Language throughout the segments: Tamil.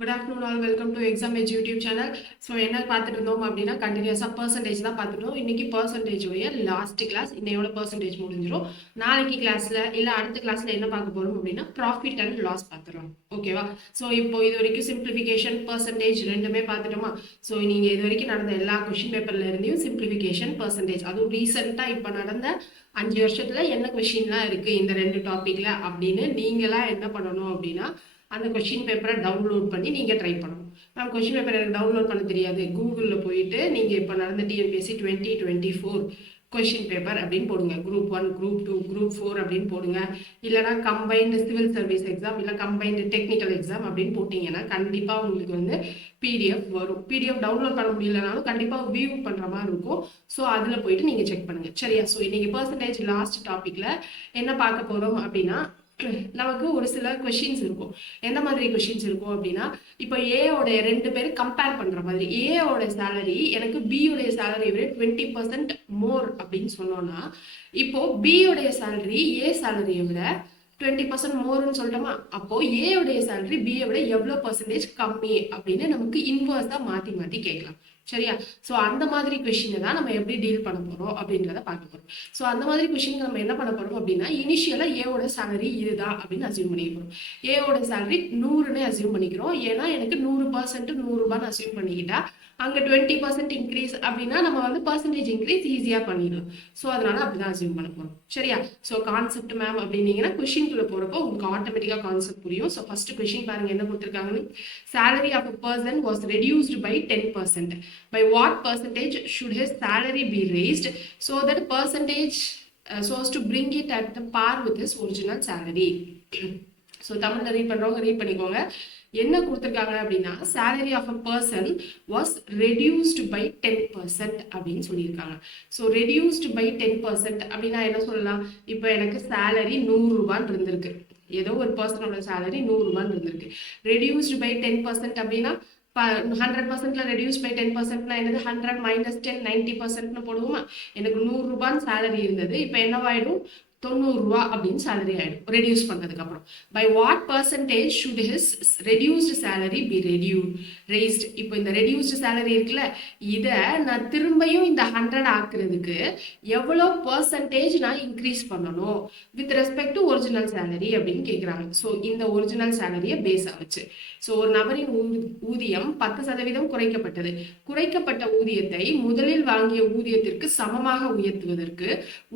Good afternoon all welcome to exam age YouTube channel. So என்ன பார்த்துட்டு இருந்தோம் அப்படின்னா கண்டினியூஸாக பர்சன்டேஜ் தான் பார்த்துட்டோம். இன்னைக்கு பர்சன்டேஜ் உடைய லாஸ்ட் கிளாஸ் இன்னையோட பர்சன்டேஜ் முடிஞ்சிடும். நாளைக்கு கிளாஸில் இல்லை அடுத்த கிளாஸில் என்ன பார்க்க போகிறோம் அப்படின்னா ப்ராஃபிட் அண்ட் லாஸ் பார்த்துறோம். ஓகேவா? ஸோ இப்போ இது வரைக்கும் சிம்பிளிஃபிகேஷன் பர்சன்டேஜ் ரெண்டுமே பார்த்துட்டோமா? ஸோ நீங்கள் இது வரைக்கும் நடந்த எல்லா கொஷின் பேப்பர்ல இருந்தையும் சிம்பிளிஃபிகேஷன் பர்சன்டேஜ், அதுவும் ரீசெண்டாக இப்போ நடந்த 5 வருஷத்துல என்ன கொஷின்லாம் இருக்கு இந்த ரெண்டு டாபிக்ல அப்படின்னு நீங்களா என்ன பண்ணணும் அப்படின்னா அந்த கொஷின் பேப்பரை டவுன்லோட் பண்ணி நீங்கள் ட்ரை பண்ணணும். மேம் கொஷின் பேப்பர் எனக்கு டவுன்லோட் பண்ண தெரியாது, கூகுளில் போயிட்டு நீங்கள் இப்போ நடந்த டிஎன்பிஎஸ்சி 2024 கொஷின் பேப்பர் அப்படின்னு போடுங்க. குரூப் 1, குரூப் 2, குரூப் 4 அப்படின்னு போடுங்க. இல்லைனா கம்பைன்டு சிவில் சர்வீஸ் எக்ஸாம் இல்லை கம்பைன்டு டெக்னிக்கல் எக்ஸாம் அப்படின்னு போட்டிங்கன்னா கண்டிப்பாக உங்களுக்கு வந்து பிடிஎஃப் வரும். பிடிஎஃப் டவுன்லோட் பண்ண முடியலனாலும் கண்டிப்பாக வியூ பண்ணுற மாதிரி இருக்கும். ஸோ அதில் போயிட்டு நீங்கள் செக் பண்ணுங்கள். சரியா? ஸோ இன்றைக்கி பர்சன்டேஜ் லாஸ்ட் டாப்பிக்கில் என்ன பார்க்க போகிறோம் அப்படின்னா நமக்கு ஒரு சில கொஷின்ஸ் இருக்கும். எந்த மாதிரி கொஷின்ஸ் இருக்கும் அப்படின்னா இப்போ ஏயோட 2 பேர் கம்பேர் பண்ற மாதிரி, ஏயோட சேலரி எனக்கு பியோடைய சேலரி விட 20% மோர் அப்படின்னு சொன்னோம்னா, இப்போ பியோடைய சேலரி ஏ சேலரியை விட 20% மோர்னு சொல்லிட்டோமா? அப்போ ஏயோடைய சேலரி பியை விட எவ்வளோ பர்சன்டேஜ் கம்மி அப்படின்னு நமக்கு இன்வர்ஸா மாற்றி மாற்றி கேட்கலாம். சரியா? ஸோ அந்த மாதிரி கொஷினை தான் நம்ம எப்படி டீல் பண்ண போகிறோம் அப்படின்றத பார்க்க போகிறோம். ஸோ அந்த மாதிரி கொஷின் நம்ம என்ன பண்ண போகிறோம் அப்படின்னா இனிஷியலாக ஏவோட சேலரி இதுதான் அப்படின்னு அசியூம் பண்ணிக்க போகிறோம். ஏவோட சேலரி 100ன்னு அசியூம் பண்ணிக்கிறோம். ஏன்னா எனக்கு 100% 100 ரூபான்னு அசியூம் பண்ணிக்கிட்டா அங்கே 20% இன்க்ரீஸ் அப்படின்னா நம்ம வந்து பர்சன்டேஜ் இன்க்ரீஸ் ஈஸியாக பண்ணிடலாம். ஸோ அதனால அப்படிதான் அசியூம் பண்ண போகிறோம். சரியா? ஸோ கான்செப்ட் மேம் அப்படின்னீங்கன்னா கொஷின்குள்ளே போகிறப்போ உங்களுக்கு ஆட்டோமேட்டிக்காக கான்செப்ட் புரியும். ஸோ ஃபர்ஸ்ட் கொஷின் பாருங்க என்ன கொடுத்துருக்காங்கன்னு. salary of a person was reduced by 10%. By what percentage should his salary be raised so that percentage so as to bring it at the par with his original salary? So தமிழில் ரீட் பண்ணுறவங்க ரீட் பண்ணிக்கோங்க. என்ன கொடுத்துருக்காங்க அப்படின்னா salary of a person was reduced by 10% அப்படின்னு சொல்லியிருக்காங்க. ஸோ reduced by 10% அப்படின்னா என்ன சொல்லலாம்? இப்போ எனக்கு சேலரி 100 ரூபான்னு இருந்திருக்கு. ஏதோ ஒரு பர்சனோட சேலரி 100 ரூபான்னு இருந்திருக்கு. reduced by 10% அப்படின்னா 100%ல ரெடியூஸ் பை 10%னா என்னது? 100 - 10 90%னு போடுவோமா? எனக்கு 100 ரூபான்னு சேலரி இருந்தது. இப்போ என்னவாயிடும்? 90 ரூபா அப்படின்னு சேலரி ஆயிடும் ரெடியூஸ் பண்ணதுக்கு அப்புறம். By what percentage should his reduced salary be raised? இப்போ இந்த ரெடியூஸ்டு சேலரி இருக்குல்ல, இதை நான் திரும்பியும் இந்த 100 ஆக்குறதுக்கு எவ்வளோ பர்சன்டேஜ் நான் இன்க்ரீஸ் பண்ணணும் with respect to original salary அப்படின்னு கேட்குறாங்க. ஸோ இந்த ஒரிஜினல் சேலரியை பேஸாக வச்சு ஸோ ஒரு நபரின் ஊதியம் 10% குறைக்கப்பட்டது. குறைக்கப்பட்ட ஊதியத்தை முதலில் வாங்கிய ஊதியத்திற்கு சமமாக உயர்த்துவதற்கு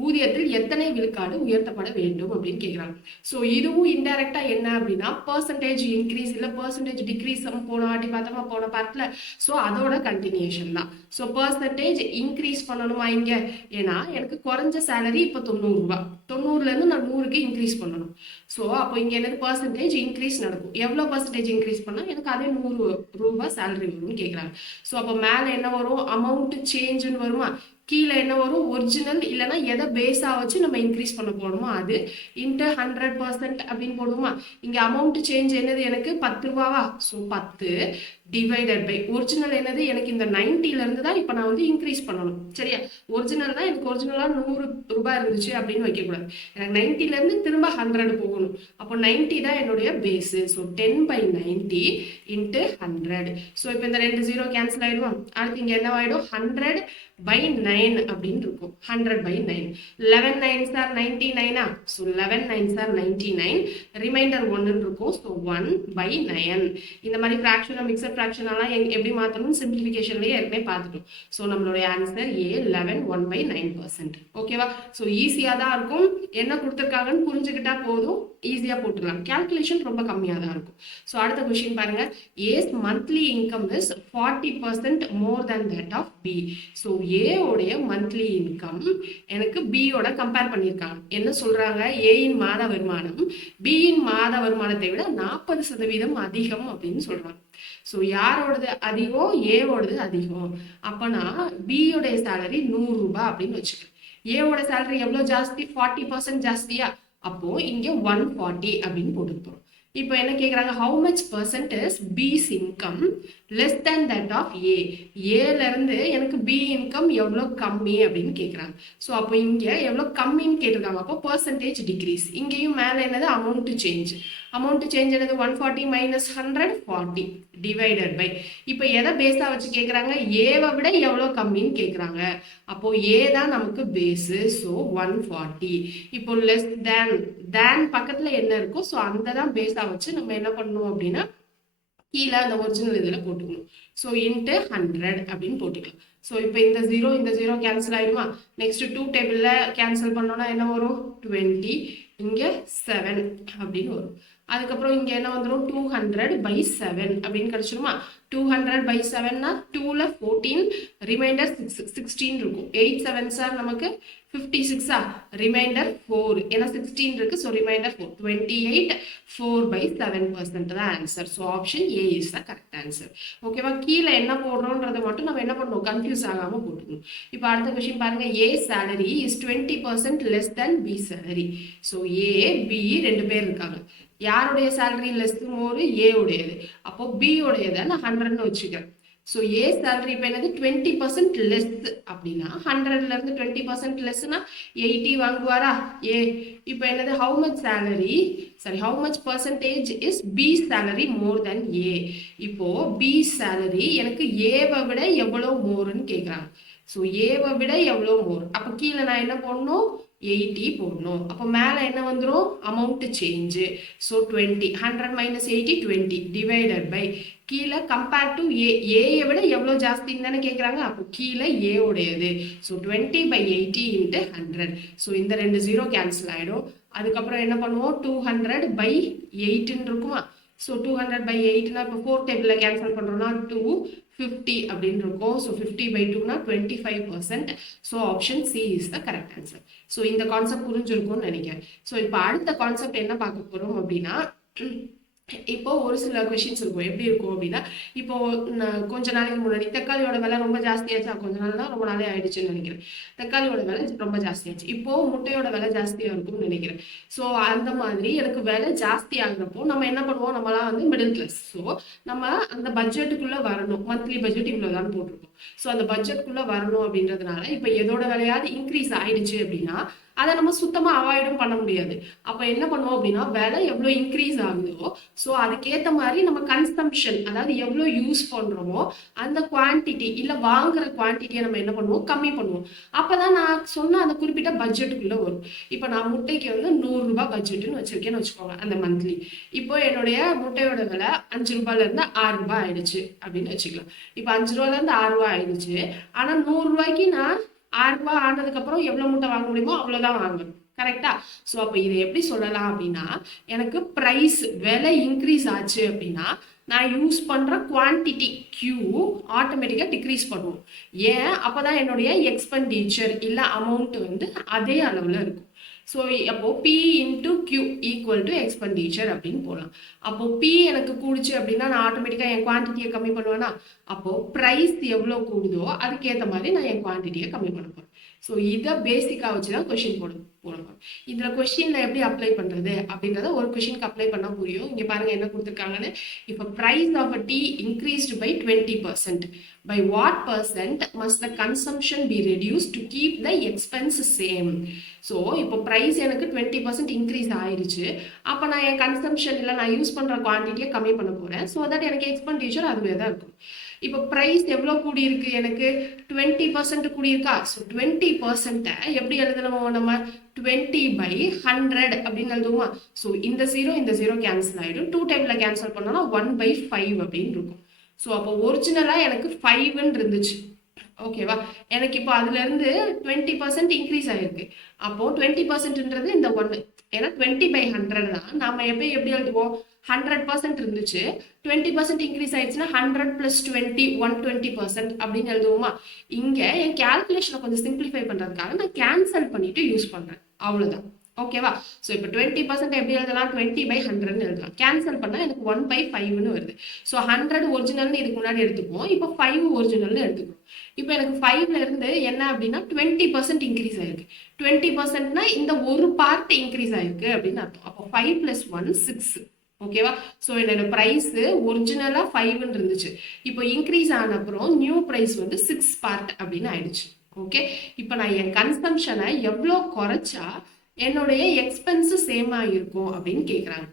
ஊதியத்தில் எத்தனை விழுக்காடு உயர்த்தப்பட வேண்டும் அப்படின்னு கேட்குறாங்க. ஸோ இதுவும் இன்டைரக்டா என்ன அப்படின்னா பர்சன்டேஜ் இன்க்ரீஸ் இல்லை பர்சன்டேஜ் டிக்ரீஸ் போன வாட்டி பார்த்தோமா போன பார்ட்ல. ஸோ அதோட கண்டினியூஷன் தான். ஸோ பர்சன்டேஜ் இன்க்ரீஸ் பண்ணணுமா இங்க? ஏன்னா எனக்கு குறைஞ்ச சேலரி இப்போ 90 ரூபா, 90லேருந்து நான் 100க்கு இன்க்ரீஸ் பண்ணணும். ஸோ அப்போ இங்கே எனக்கு பர்சன்டேஜ் இன்க்ரீஸ் நடக்கும். எவ்வளோ பர்சன்டேஜ் இன்க்ரீஸ் பண்ணால் எனக்கு அதே 100 ரூபா சேலரி வரும்னு கேட்குறாங்க. ஸோ அப்போ மேலே என்ன வரும்? அமௌண்ட் சேஞ்சுன்னு வருமா? கீழே என்ன வரும்? ஒரிஜினல் இல்லைன்னா எதை பேஸாக வச்சு நம்ம இன்க்ரீஸ் பண்ண போகணுமோ அது இன்ட்டு 100% அப்படின்னு போடுவோமா? இங்கே அமௌண்ட் சேஞ்ச் என்னது? எனக்கு 10 ரூபாவா? ஸோ 10 டிவைடட் பை ஒரிஜினல் என்னது? எனக்கு இந்த 90லேருந்து தான் இப்போ நான் வந்து இன்க்ரீஸ் பண்ணணும். சரியா? ஒரிஜினல் தான் எனக்கு ஒரிஜினலாக 100 ரூபாய் இருந்துச்சு அப்படின்னு வைக்கக்கூடாது. எனக்கு 90லேருந்து திரும்ப 100 போகணும். அப்போ 90 தான் என்னுடைய பேஸு. So 10/90 into 100. ஸோ இப்போ இந்த 2 0 கேன்சல் ஆகிடுவோம். அடுத்து இங்கே என்னவாயிடும்? 100/9 அப்படின்னு இருக்கும். 100/9. 11 9s are 99. So 11 9s are 99. Reminder 1 இருக்கும். ஸோ 1/9. இந்த மாதிரி ஃப்ராக்ஷன் மிக்சர் ஃப்ராக்ஷனெல்லாம் எப்படி மாற்றணும் சிம்பிளிஃபிகேஷன்லேயே ஏற்கனவே பார்த்துட்டோம். ஸோ நம்மளுடைய ஆன்சர் ஏ 11 1/9%. ஓகேவா? ஸோ ஈஸியாக தான் இருக்கும். என்ன கொடுத்துருக்காங்கன்னு புரிஞ்சுக்கிட்டா போதும், ஈஸியாக போட்டுடலாம். கேல்குலேஷன் ரொம்ப கம்மியாக தான் இருக்கும். ஸோ அடுத்த கொஸ்டின் பாருங்க. A's monthly income is 40% more than that of B. So ஏயோடைய மந்த்லி இன்கம் எனக்கு பியோட கம்பேர் பண்ணியிருக்காங்க. என்ன சொல்றாங்க? ஏயின் மாத வருமானம் பியின் மாத வருமானத்தை விட 40% அதிகம் அப்படின்னு சொல்றாங்க. ஸோ யாரோடது அதிகம்? ஏவோடது அதிகம். அப்போனா பியோடைய சேலரி 100 ரூபாய் அப்படின்னு வச்சுக்கிறேன். ஏவோட சேலரி எவ்வளோ ஜாஸ்தி? 40% ஜாஸ்தியா? அப்போ இங்க 140 அப்படின்னு போட்டுருப்போம். இப்போ என்ன கேட்குறாங்க? How much percent is B's income less than that of A? ஏலேருந்து எனக்கு பி இன்கம் எவ்வளோ கம்மி அப்படின்னு கேட்குறாங்க. ஸோ அப்போ இங்கே எவ்வளோ கம்மின்னு கேட்டிருக்காங்க. அப்போ பர்சன்டேஜ் டிக்ரீஸ். இங்கேயும் மேலே என்னது? Amount change. அமௌண்ட் சேஞ்ச் என்னது 140 மைனஸ் 100 40 டிவைடட் பை இப்போ எதை பேஸா வச்சு கேட்குறாங்க ஏவை விட எவ்வளோ கம்மின்னு கேட்குறாங்க அப்போ ஏ தான் நமக்கு பேஸு ஸோ 140 இப்போ லெஸ் தேன் பக்கத்தில் என்ன இருக்கோ ஸோ அந்த தான் பேஸா வச்சு நம்ம என்ன பண்ணணும் அப்படின்னா கீழே அந்த ஒரிஜினல் இதில் போட்டுக்கணும் ஸோ இன்ட்டு 100 அப்படின்னு போட்டுக்கலாம் ஸோ இப்போ இந்த ஜீரோ கேன்சல் ஆயிடுமா நெக்ஸ்ட் 2 டேபிளில் கேன்சல் பண்ணோன்னா என்ன வரும் 20 இங்கே 7 அப்படின்னு வரும் அதுக்கப்புறம் இங்கே என்ன வந்துடும் 200/7 அப்படின்னு கிடச்சிருமா 200/7னா 2ல் 14 ரிமைண்டர் 16 இருக்கும் 8 7 சார் நமக்கு 56 ரிமைண்டர் 4 ஏன்னா 16 இருக்கு ஸோ ரிமைண்டர் 4 28 4/7% தான் answer so option A is the correct answer ஓகேவா கீழே என்ன போடுறோன்றதை மட்டும் நம்ம என்ன பண்ணணும் கன்ஃபியூஸ் ஆகாமல் போட்டுக்கணும் இப்போ அடுத்த கொஸ்டின் பாருங்க A salary is 20% less than B salary so A B ரெண்டு பேர் இருக்காங்க யாருடைய சேலரி லெஸ் மோர் ஏ உடையது அப்போ பி உடையதை நான் 100ன்னு வச்சுக்கிறேன் ஸோ ஏ சேலரி இப்போ என்னது 20% லெஸ் அப்படின்னா 100ல இருந்து 20% லெஸ்னா 80 வாங்குவாரா ஏ இப்போ என்னது how much percentage is B salary more than A இப்போ பி சேலரி எனக்கு ஏவை விட எவ்வளோ மோர்னு கேட்குறாங்க ஸோ ஏவை விட எவ்வளோ மோர் அப்போ கீழே நான் என்ன போடணும் 80 போடணும் அப்போ மேலே என்ன வந்துடும் amount change so 20 100 minus 80 20 divided by கீழே கம்பேர் டு ஏயை விட எவ்வளோ ஜாஸ்தின்னு தானே கேட்குறாங்க அப்போ கீழே ஏ உடையது ஸோ 20/80 இன்ட்டு 100 ஸோ இந்த 2 ஜீரோ கேன்சல் ஆகிடும் அதுக்கப்புறம் என்ன பண்ணுவோம் 200/8ன்னு இருக்குமா ஸோ 200/8னா இப்போ 4 டேபிளில் கேன்சல் பண்ணுறோம்னா 250 அப்படின்னு இருக்கும் ஸோ 50/2னா 25% so option C is the correct answer so இந்த கான்செப்ட் புரிஞ்சிருக்கும்னு நினைக்கிறேன் ஸோ இப்போ அடுத்த கான்செப்ட் என்ன பார்க்க போகிறோம் அப்படின்னா இப்போ ஒரு சில கொஸ்டின்ஸ் இருக்கும் எப்படி இருக்கும் அப்படின்னா இப்போ கொஞ்ச நாளைக்கு முன்னாடி தக்காளியோட விலை ரொம்ப ஜாஸ்தியாச்சா கொஞ்ச நாள் தான் ரொம்ப நாளே ஆயிடுச்சுன்னு நினைக்கிறேன் தக்காளியோட விலை ரொம்ப ஜாஸ்தியாச்சு இப்போ முட்டையோட விலை ஜாஸ்தியா இருக்கும்னு நினைக்கிறேன் ஸோ அந்த மாதிரி எனக்கு விலை ஜாஸ்தி ஆகுறப்போ நம்ம என்ன பண்ணுவோம் நம்மளாம் வந்து மிடில் கிளாஸ் ஸோ நம்ம அந்த பட்ஜெட்டுக்குள்ள வரணும் மந்த்லி பட்ஜெட் இவ்வளோதான் போட்டிருக்கோம் ஸோ அந்த பட்ஜெட்டுக்குள்ள வரணும் அப்படின்றதுனால இப்போ எதோட விலையாவது இன்க்ரீஸ் ஆயிடுச்சு அப்படின்னா அதை நம்ம சுத்தமாக அவாய்டும் பண்ண முடியாது அப்போ என்ன பண்ணுவோம் அப்படின்னா விலை எவ்வளோ இன்க்ரீஸ் ஆகுதோ ஸோ அதுக்கேற்ற மாதிரி நம்ம கன்சம்ஷன் அதாவது எவ்வளோ யூஸ் பண்ணுறோமோ அந்த குவான்டிட்டி இல்லை வாங்குற குவான்டிட்டியை நம்ம என்ன பண்ணுவோம் கம்மி பண்ணுவோம் அப்போ தான் நான் சொன்ன அந்த குறிப்பிட்ட பட்ஜெட்டுக்குள்ளே வரும் இப்போ நான் முட்டைக்கு வந்து 100 ரூபாய் பட்ஜெட்டுன்னு வச்சுருக்கேன்னு வச்சுக்கோங்க அந்த மந்த்லி இப்போ என்னுடைய முட்டையோட விலை 5 ரூபாயிலேருந்து 6 ரூபாய் ஆயிடுச்சு அப்படின்னு வச்சுக்கலாம் இப்போ 5 ரூபாயிலேருந்து 6 ரூபாய் ஆயிடுச்சு ஆனால் 100 ரூபாய்க்கு நான் 6 ரூபாய் ஆனதுக்கப்புறம் எவ்வளோ முட்டை வாங்க முடியுமோ அவ்வளோதான் வாங்கணும் கரெக்டா ஸோ அப்போ இதை எப்படி சொல்லலாம் அப்படின்னா எனக்கு ப்ரைஸ் விலை இன்க்ரீஸ் ஆச்சு அப்படின்னா நான் யூஸ் பண்ணுற குவான்டிட்டி கியூ ஆட்டோமேட்டிக்காக டிக்ரீஸ் பண்ணுவோம் ஏன் அப்போ தான் என்னுடைய எக்ஸ்பெண்டிச்சர் இல்லை அமௌண்ட் வந்து அதே அளவில் இருக்கும் ஸோ அப்போ P into Q equal to expenditure அப்படின்னு போடலாம் அப்போ பி எனக்கு கூடுச்சு அப்படின்னா நான் ஆட்டோமேட்டிக்காக என் குவான்டிட்டியை கம்மி பண்ணுவேன்னா அப்போ ப்ரைஸ் எவ்வளோ கூடுதோ அதுக்கேற்ற மாதிரி நான் என் குவான்டிட்டியை கம்மி பண்ண போகிறேன் ஸோ இதை பேசிக்காக வச்சு தான் கொஷின் போடணும் இதில் கொஸ்டினில் எப்படி அப்ளை பண்ணுறது அப்படின்றத ஒரு கொஷினுக்கு அப்ளை பண்ணால் புரியும் இங்கே பாருங்கள் என்ன கொடுத்துருக்காங்கன்னு இப்போ price of a tea increased by 20% by what percent must the consumption be reduced to keep the expense same so இப்போ ப்ரைஸ் எனக்கு 20% இன்க்ரீஸ் ஆயிடுச்சு அப்போ நான் என் கன்சம்ஷன் இல்லை நான் யூஸ் பண்ணுற குவான்டிட்டியை கம்மி பண்ண போகிறேன் ஸோ தட் எனக்கு எக்ஸ்பெண்டிச்சர் அதுவே தான் இருக்கும் இப்போ ப்ரைஸ் எவ்வளோ கூடியிருக்கு எனக்கு 20% கூடியிருக்கா ஸோ 20% எப்படி எழுதணுமோ நம்ம 20/100 அப்படின்னு எழுதுவோமா ஸோ இந்த ஜீரோ கேன்சல் ஆகிடும் 2 டேபிளில் கேன்சல் பண்ணோன்னா 1/5 அப்படின்னு இருக்கும் ஸோ அப்போ ஒரிஜினலாக எனக்கு 5ன்னு இருந்துச்சு ஓகேவா எனக்கு இப்போ அதுலேருந்து 20% இன்க்ரீஸ் ஆகிருக்கு அப்போது 20%ன்றது இந்த 1 ஏன்னா 20/100 தான் நம்ம எப்படி எழுதுவோம் 100% இருந்துச்சு 20% இன்க்ரீஸ் ஆயிடுச்சுன்னா 100 + 20 120% அப்படின்னு எழுதுவோமா இங்கே என் கேல்குலேஷனை கொஞ்சம் சிம்பிளிஃபை பண்ணுறதுக்காக நான் கேன்சல் பண்ணிட்டு யூஸ் பண்ணுறேன் அவ்வளோதான் ஓகேவா ஸோ இப்போ 20% எப்படி எழுதலாம் 20/100ன்னு எழுதலாம் கேன்சல் பண்ணால் எனக்கு 1/5ன்னு வருது ஸோ 100 ஒரிஜினல்னு இதுக்கு முன்னாடி எடுத்துக்குவோம் இப்போ 5 ஒரிஜினல்னு எடுத்துக்குவோம் இப்போ எனக்கு 5ல இருந்து என்ன அப்படின்னா 20% இன்க்ரீஸ் ஆயிருக்கு 20%னா இந்த ஒரு பார்ட் இன்க்ரீஸ் ஆயிருக்கு அப்படின்னு அர்த்தம் அப்போ 5 + 1 6 ஓகேவா ஸோ என்னோட ப்ரைஸ் ஒரிஜினலாக 5ன்னு இருந்துச்சு இப்போ இன்க்ரீஸ் ஆன அப்புறம் நியூ ப்ரைஸ் வந்து 6 பார்ட் அப்படின்னு ஆயிடுச்சு ஓகே இப்போ நான் என் கன்சம்ஷனை எவ்வளோ குறைச்சா என்னுடைய எக்ஸ்பென்ஸு சேமாக இருக்கும் அப்படின்னு கேட்குறாங்க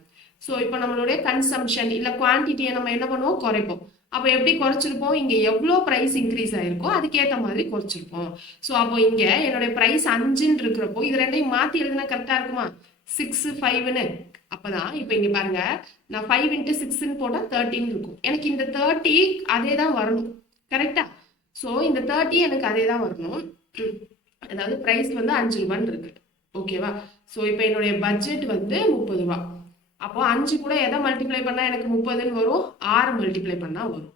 ஸோ இப்போ நம்மளுடைய கன்சம்ஷன் இல்லை குவான்டிட்டியை நம்ம என்ன பண்ணுவோம், குறைப்போம். அப்போ எப்படி குறைச்சிருப்போம், இங்கே எவ்வளோ ப்ரைஸ் இன்க்ரீஸ் ஆயிருக்கோ அதுக்கேற்ற மாதிரி குறைச்சிருப்போம். ஸோ அப்போ இங்கே என்னுடைய ப்ரைஸ் 5ன்னு இருக்கிறப்போ இது ரெண்டையும் மாற்றி எழுதுனா கரெக்டாக இருக்குமா, 6 5ன்னு. அப்போதான் இப்போ இங்கே பாருங்க, நான் 5 × 6ன்னு போட்டால் 13 இருக்கும். எனக்கு இந்த 30 அதே தான் வரணும், கரெக்டா? ஸோ இந்த 30 எனக்கு அதே தான் வரணும். அதாவது ப்ரைஸ் வந்து 5 ரூபான்னு இருக்கு, ஓகேவா? ஸோ இப்போ என்னுடைய பட்ஜெட் வந்து 30 ரூபா. அப்போ 5 கூட எதை மல்டிப்ளை பண்ணால் எனக்கு 30ன்னு வரும், 6 மல்டிப்ளை பண்ணால் வரும்.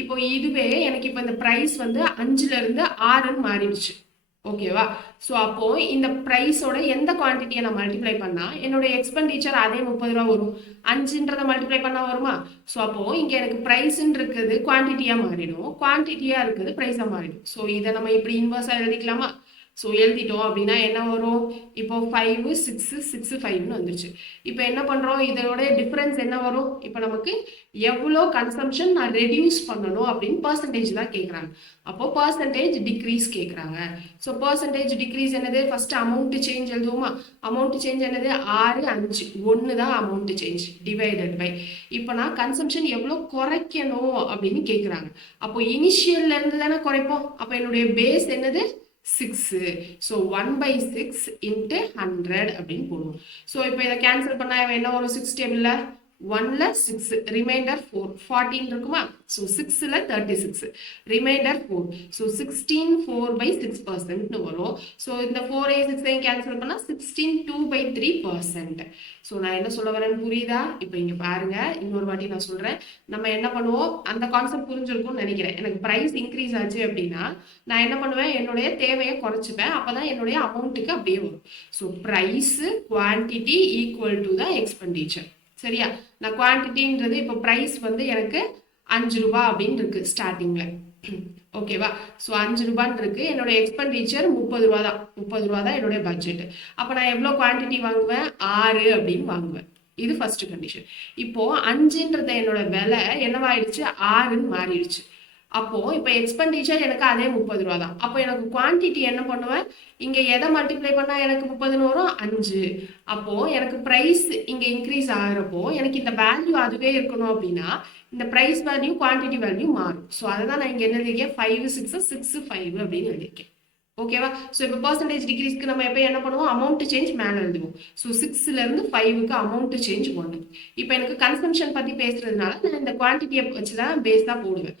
இப்போ இதுவே எனக்கு இப்போ இந்த ப்ரைஸ் வந்து 5லேருந்து 6ன்னு மாறிடுச்சு, ஓகேவா? ஸோ அப்போ இந்த ப்ரைஸோட எந்த குவான்டிட்டியை நான் மல்டிப்ளை பண்ணால் என்னுடைய எக்ஸ்பெண்டிச்சர் அதே 30 ரூபா வரும், 5ன்றதை மல்டிப்ளை பண்ணால் வருமா? ஸோ அப்போ இங்கே எனக்கு ப்ரைஸ்ன்னு இருக்குது குவான்டிட்டியாக மாறிடும், குவான்டிட்டியாக இருக்குது ப்ரைஸாக மாறிடும். ஸோ இதை நம்ம இப்படி இன்வர்ஸாக எழுதிக்கலாமா? ஸோ எழுதிட்டோம் அப்படின்னா என்ன வரும், இப்போ 5 6 6 5ன்னு வந்துருச்சு. இப்போ என்ன பண்ணுறோம், இதோட டிஃப்ரென்ஸ் என்ன வரும், இப்போ நமக்கு எவ்வளோ கன்சம்ஷன் நான் ரெடியூஸ் பண்ணணும் அப்படின்னு பர்சன்டேஜ் தான் கேட்குறாங்க. அப்போ பர்சன்டேஜ் டிக்ரீஸ் கேட்குறாங்க. ஸோ பர்சன்டேஜ் டிக்ரீஸ் என்னது, ஃபர்ஸ்ட் அமௌண்ட் சேஞ்ச் எழுதுவோமா? அமௌண்ட் சேஞ்ச் என்னது, 6 5 1 தான் அமௌண்ட் சேஞ்ச் டிவைடட் பை. இப்போ நான் கன்சம்ஷன் எவ்வளோ குறைக்கணும் அப்படின்னு கேட்குறாங்க. அப்போ இனிஷியல்ல இருந்து தானே குறைப்போம். அப்போ என்னுடைய பேஸ் என்னது, 6. ஸோ 1/6 × 100 அப்படின்னு போடுவோம். ஸோ இப்போ இதை கேன்சல் பண்ணால் என்ன வரும், 6 டேபிளில் 1ல 6 ரிமைண்டர் 4 14 இருக்குமா? So 6ல 36 reminder 4. ஸோ 16 4/6% வரும். ஸோ இந்த 4ஐயும் 6ஐயும் கேன்சல் பண்ணால் 16 2/3%. ஸோ நான் என்ன சொல்ல வரேன்னு புரியுதா? இப்போ இங்கே பாருங்க, இன்னொரு வாட்டி நான் சொல்கிறேன். நம்ம என்ன பண்ணுவோம், அந்த கான்செப்ட் புரிஞ்சிருக்கும்னு நினைக்கிறேன். எனக்கு ப்ரைஸ் இன்க்ரீஸ் ஆச்சு அப்படின்னா நான் என்ன பண்ணுவேன், என்னுடைய தேவையை குறைச்சிப்பேன். அப்போ தான் என்னுடைய அமௌண்ட்டுக்கு அப்படியே வரும். So price quantity equal to the expenditure. சரியா? நான் குவான்டிட்டின்றது இப்போ ப்ரைஸ் வந்து எனக்கு 5 ரூபா அப்படின்னு இருக்கு ஸ்டார்டிங்கில், ஓகேவா? ஸோ 5 ரூபான்னு இருக்கு, என்னோட எக்ஸ்பெண்டிச்சர் 30 ரூபா தான். 30 ரூபா தான் என்னுடைய பட்ஜெட். அப்போ நான் எவ்வளோ குவான்டிட்டி வாங்குவேன், 6 அப்படின்னு வாங்குவேன். இது ஃபர்ஸ்ட் கண்டிஷன். இப்போ 5ன்றது என்னோட விலை என்னவாயிடுச்சு, 6ன்னு மாறிடுச்சு. அப்போ இப்போ எக்ஸ்பெண்டிச்சர் எனக்கு அதே 30 ரூபா தான். அப்போ எனக்கு குவான்டிட்டி என்ன பண்ணுவேன், இங்கே எதை மல்டிப்ளை பண்ணால் எனக்கு 30ன்னு வரும், 5. அப்போ எனக்கு ப்ரைஸ் இங்கே இன்க்ரீஸ் ஆகிறப்போ எனக்கு இந்த வேல்யூ அதுவே இருக்கணும் அப்படின்னா இந்த ப்ரைஸ் வேல்யூ குவான்டிட்டி வேல்யூ மாறும். ஸோ அதை தான் நான் இங்கே என்ன எழுதியிருக்கேன், 5 6 6 5 அப்படின்னு எழுதியிருக்கேன், ஓகேவா? ஸோ இப்போ பர்சன்டேஜ் டிக்ரீஸ்க்கு நம்ம எப்போ என்ன பண்ணுவோம், அமௌண்ட் சேஞ்ச் மேலே எழுதுவோம். ஸோ 6லேருந்து 5க்கு அமௌண்ட் சேஞ்ச் 1. இப்போ எனக்கு கன்சம்ஷன் பற்றி பேசுறதுனால நான் இந்த குவான்டிட்டியை வச்சு தான் பேஸாக போடுவேன்.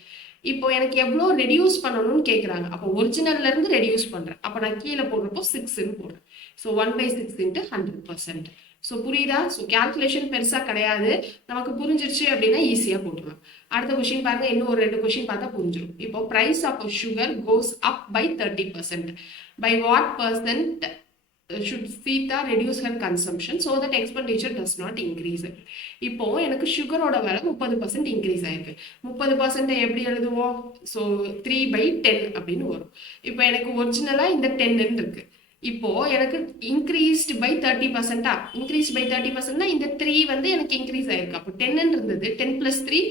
இப்போ எனக்கு எவ்வளோ ரெடியூஸ் பண்ணணும்னு கேட்குறாங்க. அப்போ ஒரிஜினல்ல இருந்து ரெடியூஸ் பண்ணுறேன். அப்போ நான் கீழே போடுறப்போ 6ன்னு போடுறேன். ஸோ 1/6 × 100%. ஸோ புரியுதா? ஸோ கேல்குலேஷன் பெருசாக கிடையாது, நமக்கு புரிஞ்சிருச்சு அப்படின்னா ஈஸியாக போட்டுருவேன். அடுத்த கொஸ்டின் பாருங்க, இன்னும் ஒரு 2 கொஸ்டின் பார்த்தா புரிஞ்சிடும். இப்போ price of sugar goes up by 30%. By what percent should Sita reduce her consumption so that expenditure does not increase? இப்போ எனக்கு சுகரோட விலை 30% இன்க்ரீஸ் ஆயிருக்கு. 30% எப்படி எழுதுவோம், ஸோ 3/10 அப்படின்னு வரும். இப்போ எனக்கு ஒரிஜினலாக இந்த 10ன்னு இருக்கு. இப்போ எனக்கு இன்க்ரீஸ்டு பை 30%. இன்க்ரீஸ் பை 30%னா இந்த 3 வந்து எனக்கு இன்க்ரீஸ் ஆயிருக்கு. அப்போ 10ன்னு இருந்தது, 10 + 3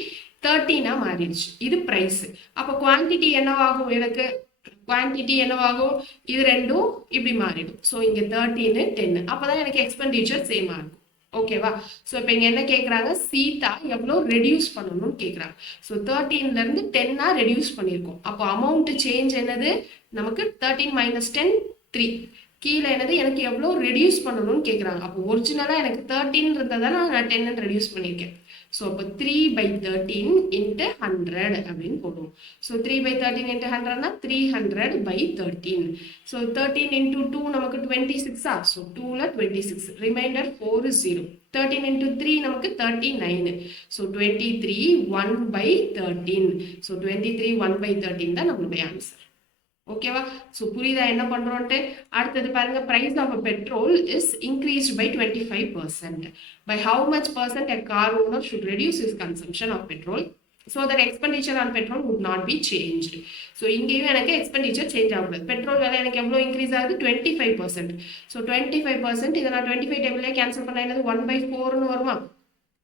13 மாறிடுச்சு. இது ப்ரைஸ். அப்போ குவான்டிட்டி என்னவாகும், எனக்கு குவான்டிட்டி என்னவாகும், இது ரெண்டும் இப்படி மாறிடும். ஸோ இங்கே 13 10. அப்போ தான் எனக்கு எக்ஸ்பெண்டிச்சர் சேமாக இருக்கும், ஓகேவா? ஸோ இப்போ இங்கே என்ன கேட்குறாங்க, சீதா எவ்வளோ ரெடியூஸ் பண்ணணும்னு கேட்குறாங்க. ஸோ 13லேருந்து 10 ரெடியூஸ் பண்ணியிருக்கோம். அப்போ அமௌண்ட் சேஞ்ச் என்னது, நமக்கு 13 - 10 3. கீழே என்னது, எனக்கு எவ்வளோ ரெடியூஸ் பண்ணணும்னு கேட்குறாங்க. அப்போ ஒரிஜினலாக எனக்கு 13 இருந்ததால் நான் 10 ரெடியூஸ் பண்ணியிருக்கேன். ஸோ அப்போ 3/13 × 100 அப்படின்னு போடுவோம். ஸோ 3/13 × 100னா 300/13. ஸோ 13 × 2 நமக்கு 26. So 2ல 26, reminder 4 is 0. 13 × 3 நமக்கு 39. ஸோ 23 1/13. ஸோ 23 1/13 தான் நம்மளுடைய ஆன்சர், ஓகேவா? ஸோ புரியுதா என்ன பண்ணுறோன்ட்டு? அடுத்தது பாருங்க, price of a petrol is increased by 25%. By how much percent a car owner should reduce his consumption of petrol so that expenditure on petrol would not be changed? So இங்கேயும் எனக்கு எக்ஸ்பெண்டிச்சர் சேஞ்ச் ஆகக்கூடாது. பெட்ரோல் விலை எனக்கு எவ்வளோ இன்க்ரீஸ் ஆகுது, 25%. ஸோ 25%, இதை நான் 25 டேபிளே கேன்சல் பண்ண என்னது 1/4ன்னு வருமா?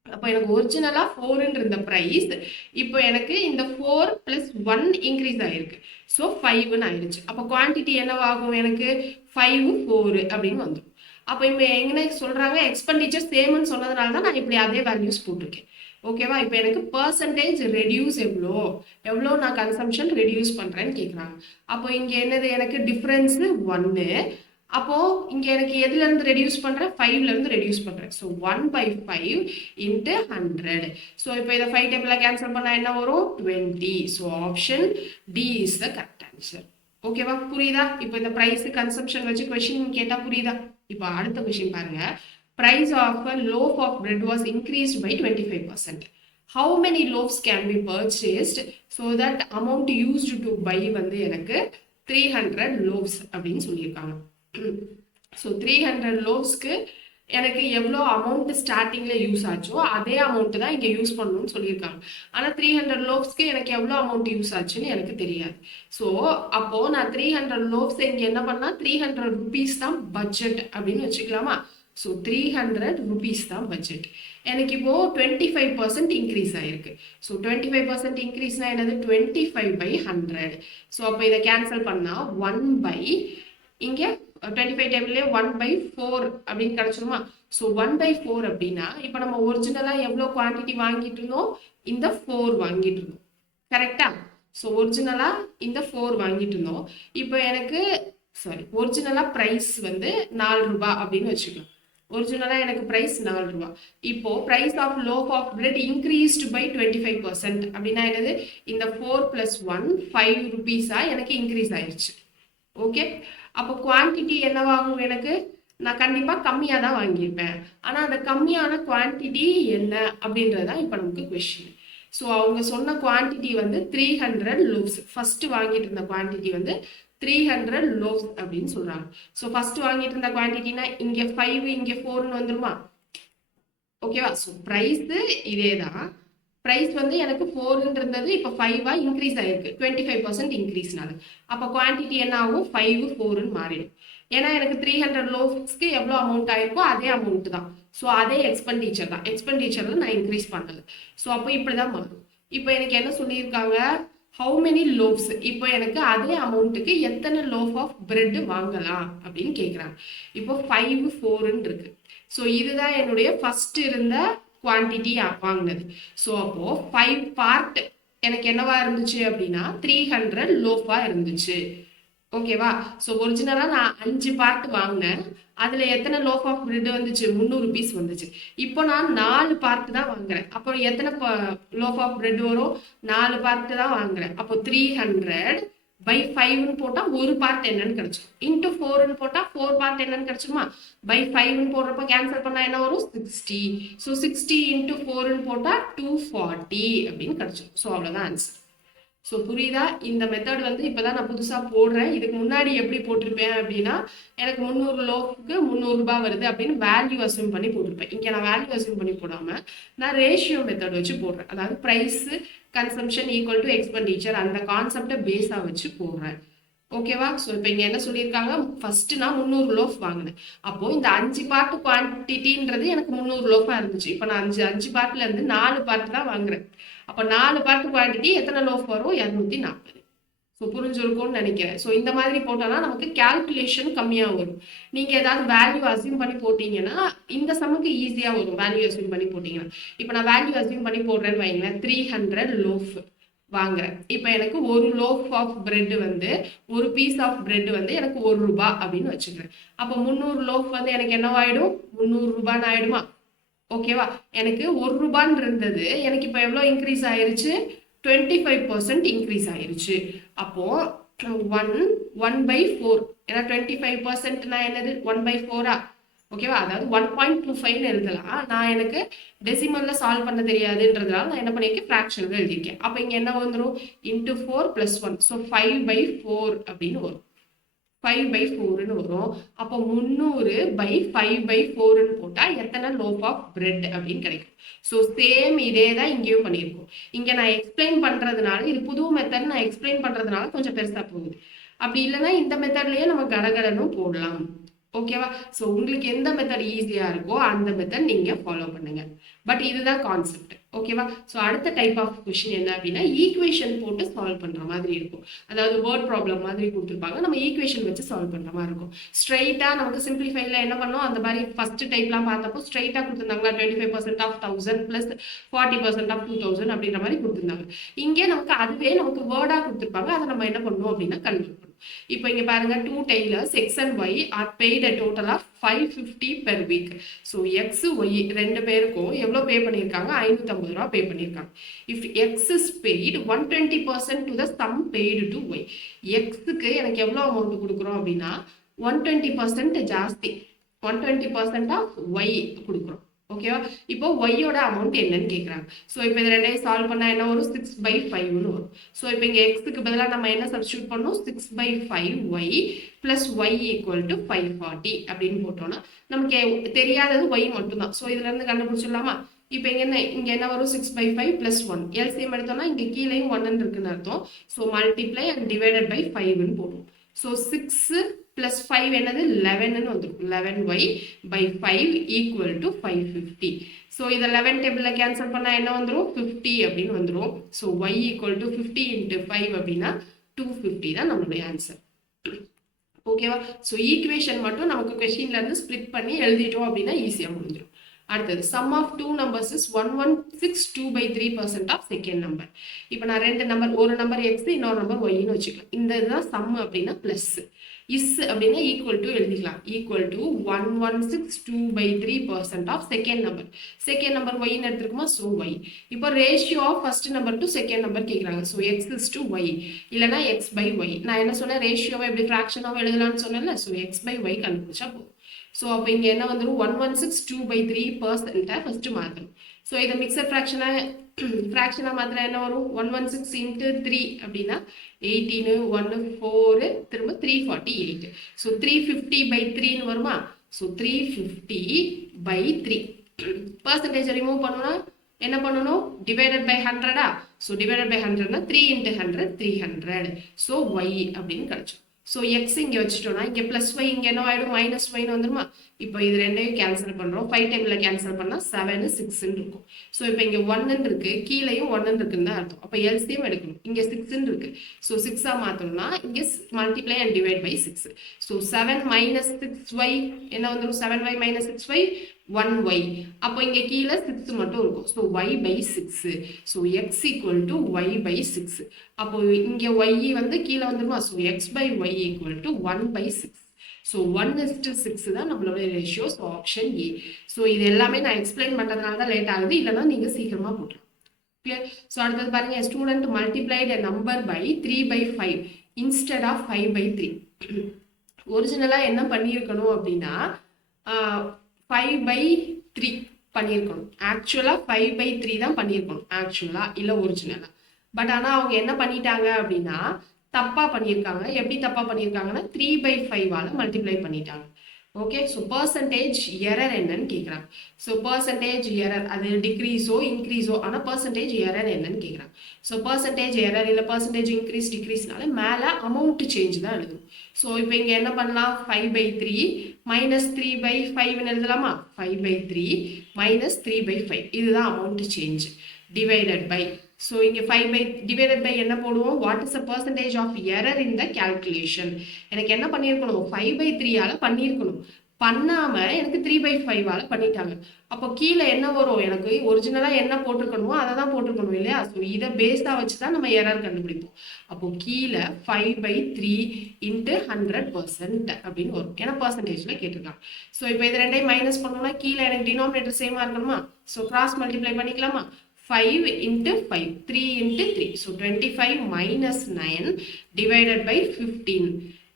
அப்போ எனக்கு ஒரிஜினலாக 4ன்னு இருந்த ப்ரைஸ் இப்போ எனக்கு இந்த 4 + 1 இன்க்ரீஸ் ஆகிருக்கு. ஸோ 5ன்னு ஆயிடுச்சு. அப்போ குவான்டிட்டி என்னவாகும், எனக்கு 5 4 அப்படின்னு வந்துடும். அப்போ இப்போ எங்கன்னா சொல்றாங்க எக்ஸ்பெண்டிச்சர் சேம்னு சொன்னதுனால தான் நான் இப்படி அதே வேல்யூஸ் போட்டிருக்கேன். ஓகேவா? இப்போ எனக்கு பர்சன்டேஜ் ரெடியூஸ் எவ்வளோ நான் கன்சம்ஷன் ரெடியூஸ் பண்றேன்னு கேட்குறாங்க. அப்போ இங்க என்னது எனக்கு டிஃபரன்ஸ் 1. அப்போ இங்க எனக்கு எதுல இருந்து ரெடியூஸ் பண்றேன்? 5ல இருந்து ரெடியூஸ் பண்றேன். So 1/5 into 100. ஸோ இப்போ இதை 5 டேபிள கேன்சல் பண்ணா என்ன வரும்? 20. So option D is the correct answer. ஓகேவா? புரியுதா? இப்போ இந்த பிரைஸ் கன்சம்ஷன் வச்சு கொஸ்டின் கேட்டா புரியுதா? இப்போ அடுத்த கொஸ்டின் பாருங்க. Price of a loaf of bread was increased by 25%. How many loaves can be purchased so that amount used to buy வந்து எனக்கு 300 loaves அப்படின்னு சொல்லியிருக்காங்க. ஸோ 300 லோவ்ஸ்க்கு எனக்கு எவ்வளோ அமௌண்ட் ஸ்டார்டிங்கில் யூஸ் ஆச்சோ அதே அமௌண்ட் தான் இங்கே யூஸ் பண்ணணும்னு சொல்லியிருக்காங்க. ஆனால் 300 லோவ்ஸ்க்கு எனக்கு எவ்வளோ அமௌண்ட் யூஸ் ஆச்சுன்னு எனக்கு தெரியாது. ஸோ அப்போது நான் 300 லோவ்ஸ் இங்கே என்ன பண்ணால் 300 ருபீஸ் தான் பட்ஜெட் அப்படின்னு வச்சுக்கலாமா? ஸோ 300 ருபீஸ் தான் பட்ஜெட். எனக்கு இப்போ 25% இன்க்ரீஸ் ஆயிருக்கு. ஸோ 25% இன்க்ரீஸ்னா என்னது? 25/100. ஸோ அப்போ இதை கேன்சல் பண்ணால் 1 இங்கே 25 டேபிள்லேயே 1/4 அப்படின்னு கிடைச்சிருமா? ஸோ 1/4 அப்படின்னா இப்போ நம்ம ஒரிஜினலாக எவ்வளோ குவான்டிட்டி வாங்கிட்டு இருந்தோம்? இந்த 4 வாங்கிட்டு இருந்தோம். கரெக்டா? ஸோ ஒரிஜினலாக இந்த 4 வாங்கிட்டு இருந்தோம். இப்போ எனக்கு ஒரிஜினலாக ப்ரைஸ் வந்து 4 ரூபாய் அப்படின்னு வச்சுக்கலாம். ஒரிஜினலாக எனக்கு ப்ரைஸ் 4 ரூபா. இப்போ price of loaf of bread increased by 25% அப்படின்னா என்னது? இந்த 4 + 1 5 ருபீஸாக எனக்கு இன்க்ரீஸ் ஆயிடுச்சு. ஓகே, அப்போ குவான்டிட்டி என்னவாகும்? எனக்கு நான் கண்டிப்பாக கம்மியாக தான் வாங்கியிருப்பேன். ஆனால் அந்த கம்மியான குவான்டிட்டி என்ன அப்படின்றது தான் இப்போ நமக்கு கொஸ்டின். ஸோ அவங்க சொன்ன குவான்டிட்டி வந்து 300 லோவ்ஸ். ஃபர்ஸ்ட் வாங்கிட்டு இருந்த குவான்டிட்டி வந்து 300 லோவ்ஸ் அப்படின்னு சொல்றாங்க. ஸோ ஃபர்ஸ்ட் வாங்கிட்டு இருந்த குவான்டிட்டினா இங்கே 5 இங்கே 4ன்னு வந்துருமா? ஓகேவா? ஸோ ப்ரைஸ் இதே தான். ப்ரைஸ் வந்து எனக்கு 4ன்னு இருந்தது, இப்போ 5ஆ இன்க்ரீஸ் ஆயிருக்கு 25% இன்க்ரீஸ்னால. அப்போ குவான்டிட்டி என்ன ஆகும்? 5 4ன்னு மாறிடும். ஏன்னா எனக்கு 300 லோவ்ஸ்க்கு எவ்வளோ அமௌண்ட் ஆயிருக்கோ அதே அமௌண்ட் தான். ஸோ அதே எக்ஸ்பெண்டிச்சர் தான். எக்ஸ்பெண்டிச்சரில் நான் இன்க்ரீஸ் பண்ணல. ஸோ அப்போ இப்படி தான் மாறும். இப்போ எனக்கு என்ன சொல்லியிருக்காங்க? How many loaves. இப்போ எனக்கு அதே அமௌண்ட்டுக்கு எத்தனை லோஃப் ஆஃப் பிரெட் வாங்கலாம் அப்படின்னு கேட்குறாங்க. இப்போ 5 4ன்னு இருக்கு. ஸோ இதுதான் என்னுடைய ஃபர்ஸ்ட் இருந்த குவான்டிட்டி வாங்கினது. ஸோ அப்போ 5 பார்ட் எனக்கு என்னவா இருந்துச்சு அப்படின்னா 300 லோஃபா இருந்துச்சு. ஓகேவா? ஸோ ஒரிஜினலாக நான் 5 பார்ட் வாங்கினேன். அதில் எத்தனை லோஃப் ஆஃப் பிரெட் வந்துச்சு? 300 பீஸ் வந்துச்சு. இப்போ நான் 4 பார்ட் தான் வாங்குறேன். அப்போ எத்தனை லோஃப் ஆஃப் பிரெட் வரும்? 4 பார்ட் தான் வாங்குறேன். அப்போ 300/5ன்னு போட்டால் ஒரு பார்ட் என்னன்னு கிடைச்சிடும். இன்ட்டு 4ன்னு போட்டால் 4 பார்ட் என்னன்னு கிடைச்சிருமா? 5ன்னு போடுறப்ப கேன்சல் பண்ணால் என்ன வரும்? 60. ஸோ 60 × 4ன்னு போட்டால் 240 அப்படின்னு கிடைச்சிடும். ஸோ அவ்வளோதான் ஆன்சர். ஸோ புரியுதா? இந்த மெத்தட் வந்து இப்போ தான் நான் புதுசாக போடுறேன். இதுக்கு முன்னாடி எப்படி போட்டிருப்பேன் அப்படின்னா எனக்கு 300 லோஃப்க்கு 300 ரூபாய் வருது அப்படின்னு வேல்யூ அஸ்யூம் பண்ணி போட்டிருப்பேன். இங்கே நான் வேல்யூ அஸ்யூம் பண்ணி போடாமல் நான் ரேஷியோ மெத்தட் வச்சு போடுறேன். அதாவது price consumption equal to expenditure அந்த கான்செப்டை பேஸாக வச்சு போடுறேன். ஓகேவா? ஸோ இப்போ இங்கே என்ன சொல்லியிருக்காங்க? ஃபர்ஸ்ட் நான் 300 லோஃப் வாங்கினேன். அப்போ இந்த 5 பார்ட் குவான்டிட்டின்றது எனக்கு 300 லோஃபாக இருந்துச்சு. இப்போ நான் 5 பார்ட்ல இருந்து 4 பார்ட் தான் வாங்குறேன். அப்போ 4 பார்ட் குவான்டிட்டி எத்தனை லோஃப் வரும்? 240. ஸோ புரிஞ்சிருக்கும்னு நினைக்கிறேன். ஸோ இந்த மாதிரி போட்டோம்னா நமக்கு கால்குலேஷன் கம்மியாக வரும். நீங்கள் ஏதாவது வேல்யூ அஸ்யூம் பண்ணி போட்டிங்கன்னா இந்த சம்முக்கு ஈஸியாக வரும். வேல்யூ அஸ்யூம் பண்ணி போட்டிங்கன்னா இப்போ நான் வேல்யூ அஸ்யூம் பண்ணி போடுறேன்னு வைங்களேன். 300 லோஃப் வாங்குறேன். இப்போ எனக்கு ஒரு லோஃப் ஆஃப் பிரெட் வந்து ஒரு பீஸ் ஆஃப் பிரெட் வந்து எனக்கு 1 ரூபாய் அப்படின்னு வச்சுக்கிறேன். அப்போ 300 லோஃப் வந்து எனக்கு என்னவாயிடும்? 300 ரூபான்னு ஆயிடுமா? ஓகேவா? எனக்கு 1 ரூபான்னு இருந்தது, எனக்கு இப்போ எவ்வளோ இன்க்ரீஸ் ஆயிருச்சு? 25% இன்க்ரீஸ் ஆயிருச்சு. அப்போ 1/4 ஏன்னா 25%னா என்னது? 1/4ஆ? ஓகேவா? அதாவது 1.25ன்னு எழுதலாம். நான் எனக்கு டெசிமல்ல சால்வ் பண்ண தெரியாதுன்றதுனால நான் என்ன பண்ணியிருக்கேன்? ஃப்ராக்ஷனில் எழுதியிருக்கேன். அப்போ இங்கே என்ன வந்துடும்? இன்ட்டு 4 + 1. ஸோ 5/4 அப்படின்னு வரும். 5/4ன்னு வரும். அப்போ 300/5/4ன்னு போட்டால் எத்தனை லோஃப் ஆஃப் பிரெட் அப்படின்னு கிடைக்கும். ஸோ சேம் இதே தான் இங்கேயும் பண்ணியிருக்கோம். இங்கே நான் எக்ஸ்பிளைன் பண்ணுறதுனால இது புது மெத்தட் நான் எக்ஸ்பிளைன் பண்ணுறதுனால கொஞ்சம் பெருசாக போகுது. அப்படி இல்லைன்னா இந்த மெத்தட்லேயே நம்ம கடகடனும் போடலாம். ஓகேவா? ஸோ உங்களுக்கு எந்த மெத்தட் ஈஸியாக இருக்கோ அந்த மெத்தட் நீங்கள் ஃபாலோ பண்ணுங்க. பட் இதுதான் கான்செப்ட். ஓகேவா? ஸோ அடுத்த டைப் ஆஃப் கொஷின் என்ன அப்படின்னா ஈக்குவேஷன் போட்டு சால்வ் பண்ணுற மாதிரி இருக்கும். அதாவது வேர்ட் ப்ராப்ளம் மாதிரி கொடுத்துருப்பாங்க, நம்ம ஈக்குவேஷன் வச்சு சால்வ் பண்ணுற மாதிரி இருக்கும். ஸ்ட்ரைட்டாக நமக்கு சிம்பிளிஃபைல என்ன பண்ணோம், அந்த மாதிரி ஃபர்ஸ்ட் டைப்லாம் பார்த்தப்போ ஸ்ட்ரைட்டாக கொடுத்துருந்தாங்களா 25% ஆஃப் 1000 ப்ளஸ் 40% ஆஃப் 2000 அப்படின்ற மாதிரி கொடுத்துருந்தாங்க. இங்கே நமக்கு அதுவே நமக்கு வேர்டாக கொடுத்துருப்பாங்க, அதை நம்ம என்ன பண்ணணும் அப்படின்னா கன்வெர்ட் பண்ணணும். இப்போ இங்க பாருங்க 2 tailors X and Y are paid a total of 550 per week. So X Y ரெண்டு பேருக்கும் எவ்வளவு பே பண்ணிருக்காங்க, 550 ரூபாய் பே பண்ணிருக்காங்க. If X is paid 120% to the sum paid to Y. X க்கு எனக்கு எவ்வளவு அமௌண்ட் கொடுக்குறோம் அப்படின்னா 120% ஜாஸ்தி, 120% ஆஃப் Y கொடுக்குறோம். ஓகேவா? இப்போ ஒய்யோட அமௌண்ட் என்னன்னு கேட்குறாங்க. ஸோ இப்போ இது ரெண்டையும் சால்வ் பண்ணால் என்ன வரும், 6/5ன்னு வரும். ஸோ இப்போ இங்கே எக்ஸுக்கு பதிலாக நம்ம என்ன சப்ஸ்டியூட் பண்ணணும், 6/5y plus Y equal to 540 அப்படின்னு போட்டோம்னா நமக்கு தெரியாதது ஒய் மட்டும்தான். ஸோ இதுலேருந்து கண்டுபிடிச்சிடலாமா? இப்போ இங்கே என்ன வரும், 6/5 ப்ளஸ் 1 எல்சிஎம் எடுத்தோம்னா இங்கே கீழேயும் 1 இருக்குன்னு அர்த்தம். So multiply and divided by 5ன்னு போடுவோம். ஸோ 6 plus 5 என்னது 11 வந்துரும். 11y/5 equal to 550. So இதை 11 டேபிள்ல கேன்சல் பண்ணா என்ன வந்துரும், 50 அப்படின்னு வந்துரும். So y equal to 50 into 5 அப்படின்னா 250 தான் நம்மளுடைய ஆன்சர். ஓகேவா? ஸோ ஈக்குவேஷன் மட்டும் நமக்கு கொஸ்டின்ல இருந்து ஸ்பிளிட் பண்ணி எழுதிட்டோம் அப்படின்னா ஈஸியா முடிஞ்சிடும். அடுத்தது sum of two numbers is 116/2/3% of second number. இப்போ நான் ரெண்டு நம்பர், ஒரு நம்பர் x இன்னொரு நம்பர் yன்னு வச்சுக்கலாம். இந்த இதுதான் sum அப்படின்னா பிளஸ், இஸ் அப்படின்னா ஈக்குவல் டு எழுதிக்கலாம். Equal to 116/2/3% of second number. Second number ஒய்ன்னு எடுத்துருக்குமா, ஸோ ஒய். இப்போ ratio of first number to second number கேட்குறாங்க. So x is to y இல்லைனா x/y. நான் என்ன சொன்னேன், ரேஷியோவை எப்படி ஃப்ராக்ஷனாக எழுதலாம்னு சொன்னேன்ல. ஸோ x/y கண்டுபிடிச்சா போதும். ஸோ அப்போ இங்கே என்ன வந்துடும், 116/2/3% ஃபர்ஸ்ட் மாற்றணும். ஸோ இதை மிக்சர் ஃப்ராக்ஷனாக மாத்திர என்ன வரும், 116 into 3 அப்படின்னா 18, 1 4 திரும்ப 348. ஸோ 350/3ன்னு வருமா. ஸோ 350/3 பர்சன்டேஜ் ரிமூவ் பண்ணணும்னா என்ன பண்ணணும், டிவைடட் பை 100ஆ. ஸோ டிவைடட் பை 100னா 3 into 100 300. ஸோ ஒய் அப்படின்னு கிடைச்சோம். ஸோ எக்ஸ் இங்கே வச்சுட்டோம்னா இங்கே ப்ளஸ் ஒய் இங்கே என்ன ஆகிடும், மைனஸ் ஒய்னு வந்துருமா. இப்போ இது ரெண்டையும் கேன்சல் பண்ணுறோம். 5 டேபிளில் கேன்சல் பண்ணால் 7 6ன்னு இருக்கும். ஸோ இப்போ இங்கே 1ன்னு இருக்கு, கீழேயும் 1ன்னு இருக்குன்னு தான் அர்த்தம். அப்போ எல்சிஎம் எடுக்கணும். இங்கே 6ன்னு இருக்கு. ஸோ 6ஆக மாற்றணும்னா இங்கே multiply and divide by 6. So 7 minus 6y என்ன வந்துடும், 7y minus 6y 1y. அப்போ இங்கே கீழே 6 மட்டும் இருக்கும். So y/6. So x equal to y/6. அப்போ இங்கே y வந்து கீழே வந்துருமா. So x/y equal to 1/6. So 1:6 தான் நம்மளோட ratio. So option A. So இது எல்லாமே நான் எக்ஸ்பிளைன் பண்ணுறதுனால தான் லேட் ஆகுது, இல்லைனா நீங்கள் சீக்கிரமாக போட்டலாம். கிளியர்? ஸோ அடுத்தது பாருங்க, student multiplied a number by 3/5 instead of 5/3. ஒரிஜினலாக என்ன பண்ணியிருக்கணும் அப்படின்னா 5/3 பண்ணியிருக்கணும். ஆக்சுவலாக 5/3 தான் பண்ணியிருக்கணும், ஆக்சுவலாக இல்லை ஒரிஜினலாக. பட் ஆனால் அவங்க என்ன பண்ணிட்டாங்க அப்படின்னா தப்பாக பண்ணியிருக்காங்க. எப்படி தப்பாக பண்ணியிருக்காங்கன்னா 3/5ஆல் மல்டிப்ளை பண்ணிட்டாங்க. ஓகே, ஸோ பர்சன்டேஜ் எரர் என்னன்னு கேட்குறாங்க. ஸோ பர்சன்டேஜ் எரர் அது டிக்ரீஸோ இன்க்ரீஸோ, ஆனால் பர்சன்டேஜ் எரர் என்னன்னு கேட்குறாங்க. ஸோ பர்சன்டேஜ் எரர் இல்லை பர்சன்டேஜ் இன்க்ரீஸ் டிக்ரீஸ்னால மேலே அமௌண்ட் சேஞ்ச் தான் எழுதணும். ஸோ இப்போ இங்கே என்ன பண்ணலாம், 5/3 மைனஸ் 3/5ன்னு எழுதலாமா. 5/3 மைனஸ் 3/5 இதுதான் amount change. Divided by, so இங்கே 5 டிவைடட் பை என்ன போடுவோம், what is the percentage of error in the calculation. எனக்கு என்ன பண்ணியிருக்கணும், 5/3ஆல் பண்ணியிருக்கணும், பண்ணாமல் எனக்கு 3/5ஆல் பண்ணிட்டாங்க. அப்போ கீழே என்ன வரும், எனக்கு ஒரிஜினலாக என்ன போட்டிருக்கணுமோ அதை தான் போட்டிருக்கணும் இல்லையா. ஸோ இதை பேஸாக வச்சு தான் நம்ம எரர் கண்டுபிடிப்போம். அப்போ கீழே 5/3 into 100% அப்படின்னு வரும், ஏன்னா பர்சன்டேஜில் கேட்டிருக்காங்க. ஸோ இப்போ இது ரெண்டையும் மைனஸ் பண்ணோம்னா கீழே எனக்கு டினாமினேட்டர் சேமாக இருக்கணுமா. ஸோ கிராஸ் மல்டிப்ளை பண்ணிக்கலாமா. 5 into 5, 3 into 3. So 25 minus 9 divided by 15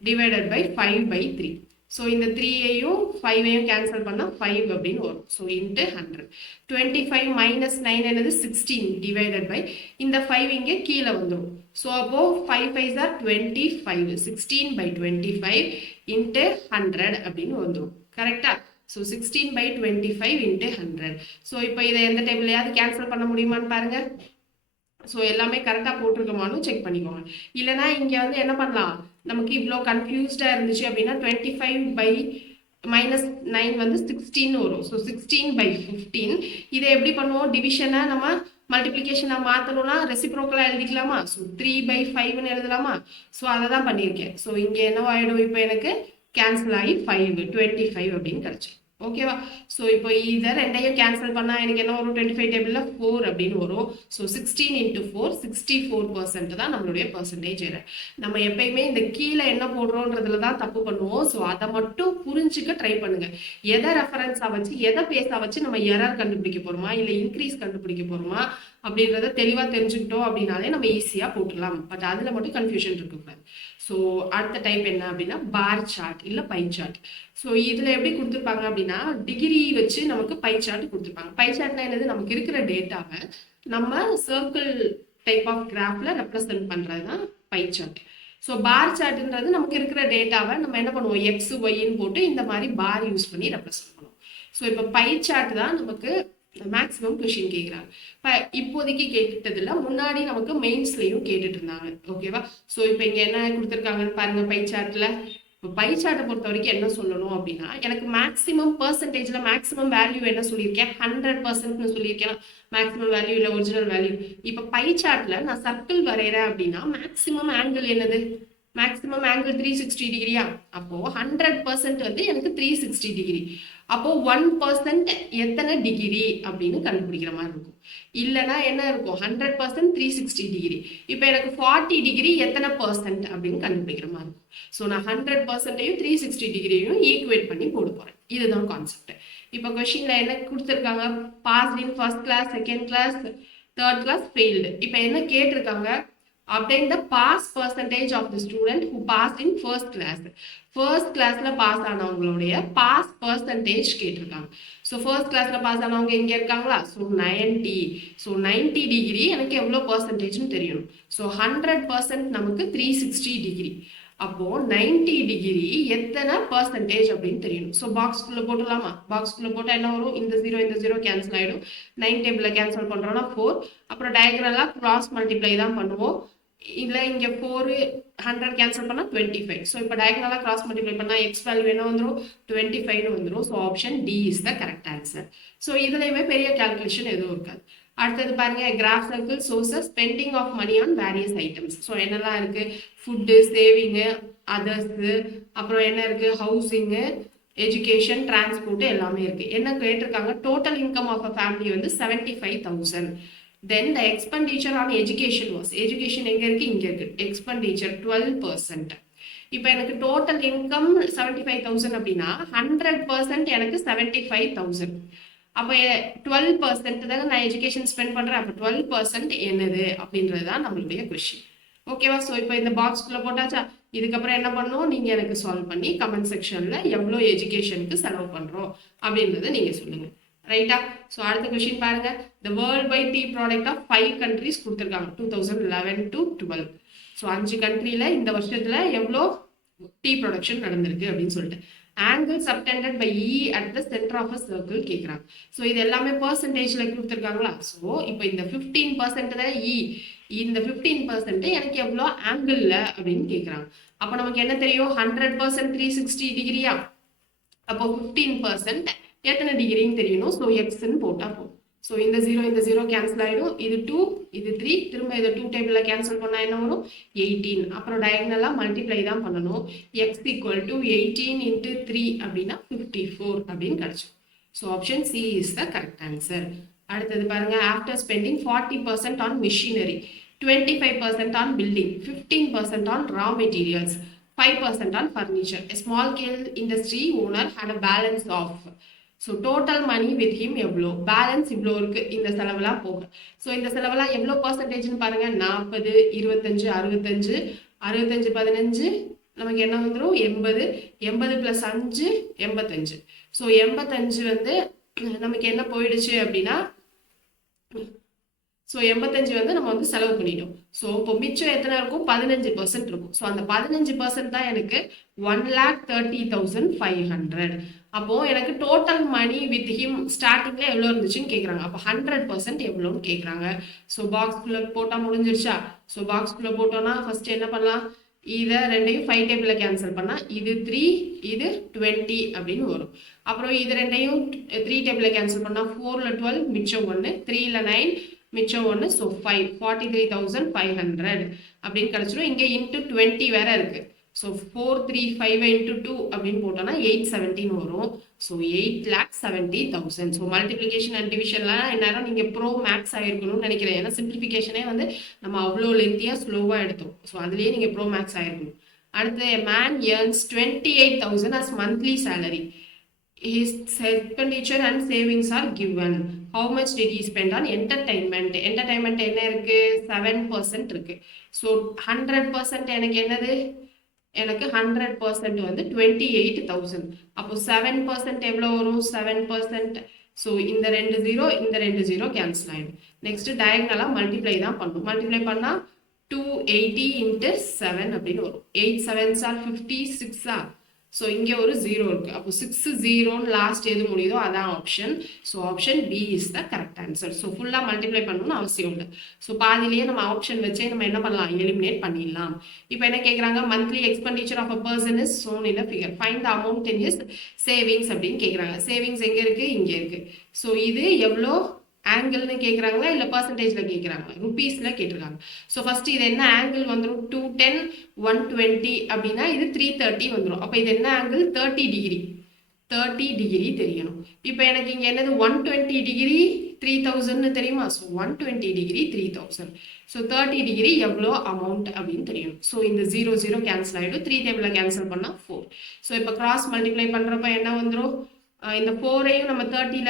divided by 5/3. So இந்த 3ஐயும் 5ஐயும் கேன்சல் பண்ணால் 5 அப்படின்னு வரும். So into 100. 25 minus 9 என்னது 16 divided by இந்த 5 இங்கே கீழே வந்துடும். ஸோ அப்போ 5 5s are 25. 16/25 into 100 அப்படின்னு வந்துடும். கரெக்டா. So 16/25 into 100. ஸோ இப்போ இதை எந்த டேபிளையாவது கேன்சல் பண்ண முடியுமான்னு பாருங்க. ஸோ எல்லாமே கரெக்டாக போட்டிருக்கோமான்னு செக் பண்ணிக்கோங்க. இல்லைனா இங்கே வந்து என்ன பண்ணலாம், நமக்கு இவ்வளோ கன்ஃபியூஸ்டாக இருந்துச்சு அப்படின்னா 25 -9 வந்து 16 வரும். ஸோ 16/15. இதை எப்படி பண்ணுவோம்? டிவிஷனை நம்ம மல்டிப்ளிகேஷனை மாற்றணும்னா ரெசிப்ரோக்கலாக எழுதிக்கலாமா? ஸோ 3/5ன்னு எழுதலாமா? ஸோ அதை தான் பண்ணியிருக்கேன். ஸோ இங்கே என்னவாயிடும்? இப்போ எனக்கு கேன்சல் ஆகி 5 25 அப்படின்னு கிடச்சி. ஓகேவா? ஸோ இப்போ இதை ரெண்டையும் கேன்சல் பண்ணால் எனக்கு என்ன வரும்? 25 டேபிளில் 4 அப்படின்னு வரும். ஸோ 16 × 4 64% தான் நம்மளுடைய பர்சன்டேஜ் எரர். நம்ம எப்பயுமே இந்த கீழே என்ன போடுறோன்றதுல தான் தப்பு பண்ணுவோம். ஸோ அதை மட்டும் புரிஞ்சுக்க ட்ரை பண்ணுங்க. எதை ரெஃபரன்ஸாக வச்சு எதை பேஸாக வச்சு நம்ம எரர் கண்டுபிடிக்க போகிறோமா இல்லை இன்க்ரீஸ் கண்டுபிடிக்க போகிறோமா அப்படின்றத தெளிவாக தெரிஞ்சுக்கிட்டோம் அப்படின்னாலே நம்ம ஈஸியாக போட்டுடலாம். பட் அதில் மட்டும் கன்ஃபியூஷன் இருக்கக்கூடாது. ஸோ அடுத்த டைப் என்ன அப்படின்னா பார் சார்ட் இல்லை பை சார்ட். ஸோ இதில் எப்படி கொடுத்துருப்பாங்க அப்படின்னா டிகிரி வச்சு நமக்கு பை சார்ட் கொடுத்துருப்பாங்க. பை சார்ட்னா என்னது? நமக்கு இருக்கிற டேட்டாவை நம்ம சர்க்கிள் டைப் ஆஃப் கிராஃபில் ரெப்ரசன்ட் பண்ணுறது தான் பை சார்ட். ஸோ பார் சார்ட்ன்றது நமக்கு இருக்கிற டேட்டாவை நம்ம என்ன பண்ணுவோம்? எக்ஸ் ஒய்ன்னு போட்டு இந்த மாதிரி பார் யூஸ் பண்ணி ரெப்ரசன்ட் பண்ணுவோம். ஸோ இப்போ பை சார்ட் தான் நமக்கு மேக்ஸிமம் கொஷின் கேட்குறாங்க. இப்போ இப்போதைக்கு கேட்டதில்ல, முன்னாடி நமக்கு மெயின்ஸ்லையும் கேட்டுட்டு இருந்தாங்க. ஓகேவா? ஸோ இப்போ இங்கே என்ன கொடுத்துருக்காங்கன்னு பாருங்க பை சார்ட்டில். இப்போ பை சார்ட்டை பொறுத்த வரைக்கும் என்ன சொல்லணும் அப்படின்னா எனக்கு மேக்ஸிமம் பர்சன்டேஜில் மேக்ஸிமம் வேல்யூ என்ன சொல்லியிருக்கேன்? 100%ன்னு சொல்லியிருக்கேன். மேக்ஸிமம் வேல்யூ இல்லை ஒரிஜினல் வேல்யூ. இப்போ பை சார்ட்டில் நான் சர்க்கிள் வரைகிறேன் அப்படின்னா மேக்ஸிமம் ஆங்கிள் என்னது? Maximum angle 360 டிகிரியா? அப்போ 100% வந்து எனக்கு 360 டிகிரி. அப்போ 1% எத்தனை டிகிரி அப்படின்னு கண்டுபிடிக்கிற மாதிரி இருக்கும். இல்லைன்னா என்ன இருக்கும்? 100% 360 டிகிரி. இப்போ எனக்கு 40 டிகிரி எத்தனை பர்சன்ட் அப்படின்னு கண்டுபிடிக்கிற மாதிரி இருக்கும். ஸோ நான் 100%யும் 360 டிகிரியும் ஈக்குவேட் பண்ணி போட போறேன். இதுதான் கான்செப்ட். இப்போ கொஸ்டின்ல என்ன கொடுத்துருக்காங்க? Passed in first class, second class, third class, failed. இப்போ என்ன கேட்டிருக்காங்க? obtain the pass percentage of the student who passed in first class. First கிளாஸ்ல பாஸ் ஆனவங்களுடைய பாஸ் பர்சன்டேஜ் கேட்டிருக்காங்க. ஸோ ஃபர்ஸ்ட் கிளாஸ்ல பாஸ் ஆனவங்க எங்க இருக்காங்களா? ஸோ 90. ஸோ 90 டிகிரி எனக்கு எவ்வளோ பர்சன்டேஜ்னு தெரியணும். ஸோ 100% நமக்கு 360 டிகிரி. அப்போ 90 டிகிரி எத்தனை பர்சன்டேஜ் அப்படின்னு தெரியணும். ஸோ பாக்ஸ்குள்ள போட்டுடலாமா? பாக்ஸ்குள்ள போட்டால் என்ன வரும்? இந்த 0 கேன்சல் ஆகிடும். 9 டேபிளில் கேன்சல் பண்ணுறோம்னா 4. அப்புறம் டயக்ரலாக கிராஸ் மல்டிப்ளை தான் பண்ணுவோம். இல்லை இங்கே 4 100 கேன்சல் பண்ணால் 25. ஸோ இப்போ டயக்னலாக கிராஸ் மல்டிப்ளை பண்ணால் எக்ஸ் வேல்யூ என்ன வந்துடும்? 25ன்னு வந்துடும். So option D is the correct answer. So இதுலையுமே பெரிய கால்குலேஷன் எதுவும் இருக்காது. அடுத்தது பாருங்க graph circle sources spending of money on various items. So என்னெல்லாம் இருக்கு? ஃபுட்டு, சேவிங்கு, அதர்ஸு, அப்புறம் என்ன இருக்கு? ஹவுசிங்கு, எஜுகேஷன், டிரான்ஸ்போர்ட் எல்லாமே இருக்கு. என்ன கேட்டிருக்காங்க? Total income of a family வந்து 75,000. Then the expenditure on education was, education எங்க இருக்கு? இங்க இருக்கு. expenditure 12%. இப்போ எனக்கு டோட்டல் இன்கம் 75,000 அப்படின்னா 100% எனக்கு 75,000. அப்போ 12% தானே நான் எஜுகேஷன் ஸ்பெண்ட் பண்றேன். அப்போ 12% என்னது அப்படின்றது தான் நம்மளுடைய கொஸ்டின். ஓகேவா? ஸோ இப்போ இந்த பாக்ஸ்குள்ள போட்டாச்சா? இதுக்கப்புறம் என்ன பண்ணணும்? நீங்க எனக்கு சால்வ் பண்ணி கமெண்ட் செக்ஷன்ல எவ்வளோ எஜுகேஷனுக்கு செலவு பண்றோம் அப்படின்றத நீங்க சொல்லுங்க. ரைட்டா? ஸோ அடுத்த கொஸ்டின் பாருங்க. The world wide tea product of 5 countries கொடுத்துருக்காங்க 2011 to 12. ஸோ 5 கண்ட்ரியில் இந்த வருஷத்துல எவ்வளோ டீ ப்ரொடக்ஷன் நடந்திருக்கு அப்படின்னு சொல்லிட்டு angle subtended by E at the center of a circle கேட்குறாங்க. ஸோ இது எல்லாமே பர்சன்டேஜ்ல கொடுத்துருக்காங்களா? ஸோ இப்போ இந்த 15% தான் இ. இந்த 15% எனக்கு எவ்வளோ ஆங்கிள் அப்படின்னு கேட்குறாங்க. அப்போ நமக்கு என்ன தெரியும்? 100% 360 டிகிரியா? அப்போ 15% எத்தனை டிகிரின்னு தெரியணும். ஸோ எக்ஸ்ன்னு போட்டால் போகும். ஸோ இந்த 0 கேன்சல் ஆகிடும். இது 2, இது 3. திரும்ப இதை 2 டேபிளில் கேன்சல் பண்ணால் என்ன வரும்? 18. அப்புறம் டயக்னலாக மல்டிப்ளை தான் பண்ணணும். எக்ஸ் ஈக்குவல் டு 18 × 3 அப்படின்னா 54 அப்படின்னு கிடச்சிடும். So option C is the correct answer. அடுத்தது பாருங்க. After spending 40% on machinery, 25% on building, 15% on raw materials, 5% on furniture. A small scale industry owner had a balance of. So total money with him எவ்வளோ? பேலன்ஸ் இவ்வளோ இருக்கு இந்த செலவெல்லாம் போக. ஸோ இந்த செலவெல்லாம் எவ்வளோ பர்சன்டேஜ்னு பாருங்க. 40, 25, 65, 65, 15 நமக்கு என்ன வந்துடும்? 80, 80 + 5 85. ஸோ 85 வந்து நமக்கு என்ன போயிடுச்சு அப்படின்னா, ஸோ 85 வந்து நம்ம வந்து செலவு பண்ணிட்டோம். ஸோ இப்போ மிச்சம் எத்தனை இருக்கும்? 15% இருக்கும். ஸோ அந்த 15% தான் எனக்கு 1,30,500. அப்போ எனக்கு டோட்டல் மணி வித் ஹிம் ஸ்டார்டிங்ல எவ்வளோ இருந்துச்சுன்னு கேட்குறாங்க. அப்போ 100% எவ்வளோன்னு கேட்குறாங்க. ஸோ பாக்ஸ்குள்ள போட்டால் முடிஞ்சிருச்சா? ஸோ பாக்ஸ்குள்ள போட்டோம்னா ஃபர்ஸ்ட் என்ன பண்ணலாம்? இதை ரெண்டையும் 5 டேபிளில் கேன்சல் பண்ணால் இது 3 இது 20 அப்படின்னு வரும். அப்புறம் இது ரெண்டையும் 3 டேபிளில் கேன்சல் பண்ணால் 4ல் 12 மிச்சம் 1, 3ல் 9 மிச்சம் 1, ஸோ 5 43,500 அப்படின்னு கிடச்சிடும். இங்கே இன்ட்டு 20 வேற இருக்குது. ஸோ 435 இன்ட்டு 2 அப்படின்னு போட்டோன்னா 817 வரும். ஸோ 8,70,000. ஸோ மல்டிப்ளிகேஷன் அண்ட் டிவிஷன்லாம் இந்நேரம் நீங்கள் ப்ரோ மேக்ஸ் ஆகிருக்கணும்னு நினைக்கிறேன். ஏன்னா சிம்பிளிஃபிகேஷனே வந்து நம்ம அவ்வளோ லென்த்தியாக ஸ்லோவாக எடுத்தோம். ஸோ அதுலேயே நீங்கள் ப்ரோ மேக்ஸ் ஆகிருக்கணும். அடுத்து a man earns 28,000 as monthly salary. His expenditure and savings are given. How much did he spend on entertainment? Entertainment என்ன இருக்கு? 7% இருக்கு. ஸோ 100% எனக்கு என்னது? எனக்கு 100% வந்து 28,000. அப்போ 7% எவ்வளோ வரும்? 7%. ஸோ இந்த 2 0 இந்த 2 0 கேன்சல் ஆகிடும். நெக்ஸ்ட் டயக்னலாக மல்டிப்ளை தான் பண்ணும். மல்டிப்ளை பண்ணால் 280 இன்ட்டு 7 அப்படின்னு வரும். 8 7s are 56. ஸோ இங்கே ஒரு 0 இருக்குது. அப்போ 6 0ன்னு லாஸ்ட் எது முடியுதோ அதான் option. So option B is the correct answer. So ஃபுல்லாக மல்டிப்ளை பண்ணணும்னு அவசியம் இல்லை. ஸோ பாதிலேயே நம்ம ஆப்ஷன் வச்சே நம்ம என்ன பண்ணலாம்? எலிமினேட் பண்ணிடலாம். இப்போ என்ன கேட்குறாங்க? Monthly expenditure of a person is shown in a figure. Find the amount in his savings அப்படின்னு கேட்குறாங்க. சேவிங்ஸ் எங்கே இருக்குது? இங்கே இருக்குது. ஸோ இது எவ்வளோ ஆங்கிள்னு கேட்குறாங்களா இல்லை பர்சன்டேஜில் கேட்குறாங்களா? ருபீஸில் கேட்டிருக்காங்க. ஸோ ஃபஸ்ட்டு இது என்ன ஆங்கிள் வந்துடும்? 210 120 அப்படின்னா இது 330 வந்துடும். அப்போ இது என்ன ஆங்கிள்? 30 டிகிரி. 30 டிகிரி தெரியணும். இப்போ எனக்கு இங்கே என்னது? 120 டிகிரி 3000ன்னு தெரியுமா? So 120 degree 3000. ஸோ 30 டிகிரி எவ்வளோ அமௌண்ட் அப்படின்னு தெரியணும். ஸோ இந்த 0 0 கேன்சல் ஆகிடும். 3 டேபிளில் கேன்சல் பண்ணால் 4. ஸோ இப்போ கிராஸ் மல்டிப்ளை பண்ணுறப்ப என்ன வந்துடும்? இந்த 4ஐயும் நம்ம 30ல்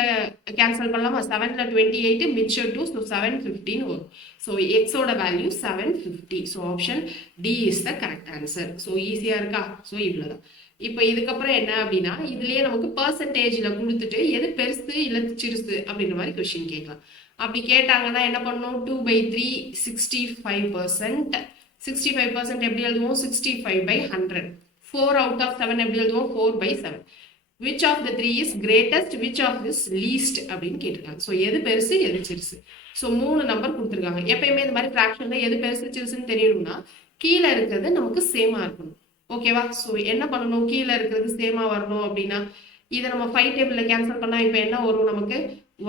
கேன்சல் பண்ணலாமா? 7ல் 28 மிச்சம் 2, ஸோ 715 வரும். ஸோ எக்ஸோட value 750. So option D is the correct answer. So ஈஸியாக இருக்கா? ஸோ இவ்வளோதான். இப்போ இதுக்கப்புறம் என்ன அப்படின்னா இதுலேயே நமக்கு பர்சன்டேஜில் கொடுத்துட்டு எது பெருசு இல்லை சிறுசு அப்படின்ற மாதிரி கொஸ்டின் கேட்கலாம். அப்படி கேட்டாங்கன்னா என்ன பண்ணணும்? 2/3 65%. 65% எப்படி எழுதுவோம்? 65/100. 4 out of 7 எப்படி எழுதுவோம்? 4/7. which of the three is greatest, which of this least அப்படின்னு கேட்டிருக்காங்க. ஸோ எது பெருசு எது சிறுசு. ஸோ 3 நம்பர் கொடுத்துருக்காங்க. எப்பயுமே இந்த மாதிரி ஃப்ராக்ஷனில் எது பெருசு சிறுசுன்னு தெரியணும்னா கீழே இருக்கிறது நமக்கு சேமாக இருக்கணும். ஓகேவா? ஸோ என்ன பண்ணணும்? கீழே இருக்கிறது சேமாக வரணும் அப்படின்னா இதை நம்ம 5 டேபிளில் கேன்சல் பண்ணால் இப்போ என்ன வரும் நமக்கு?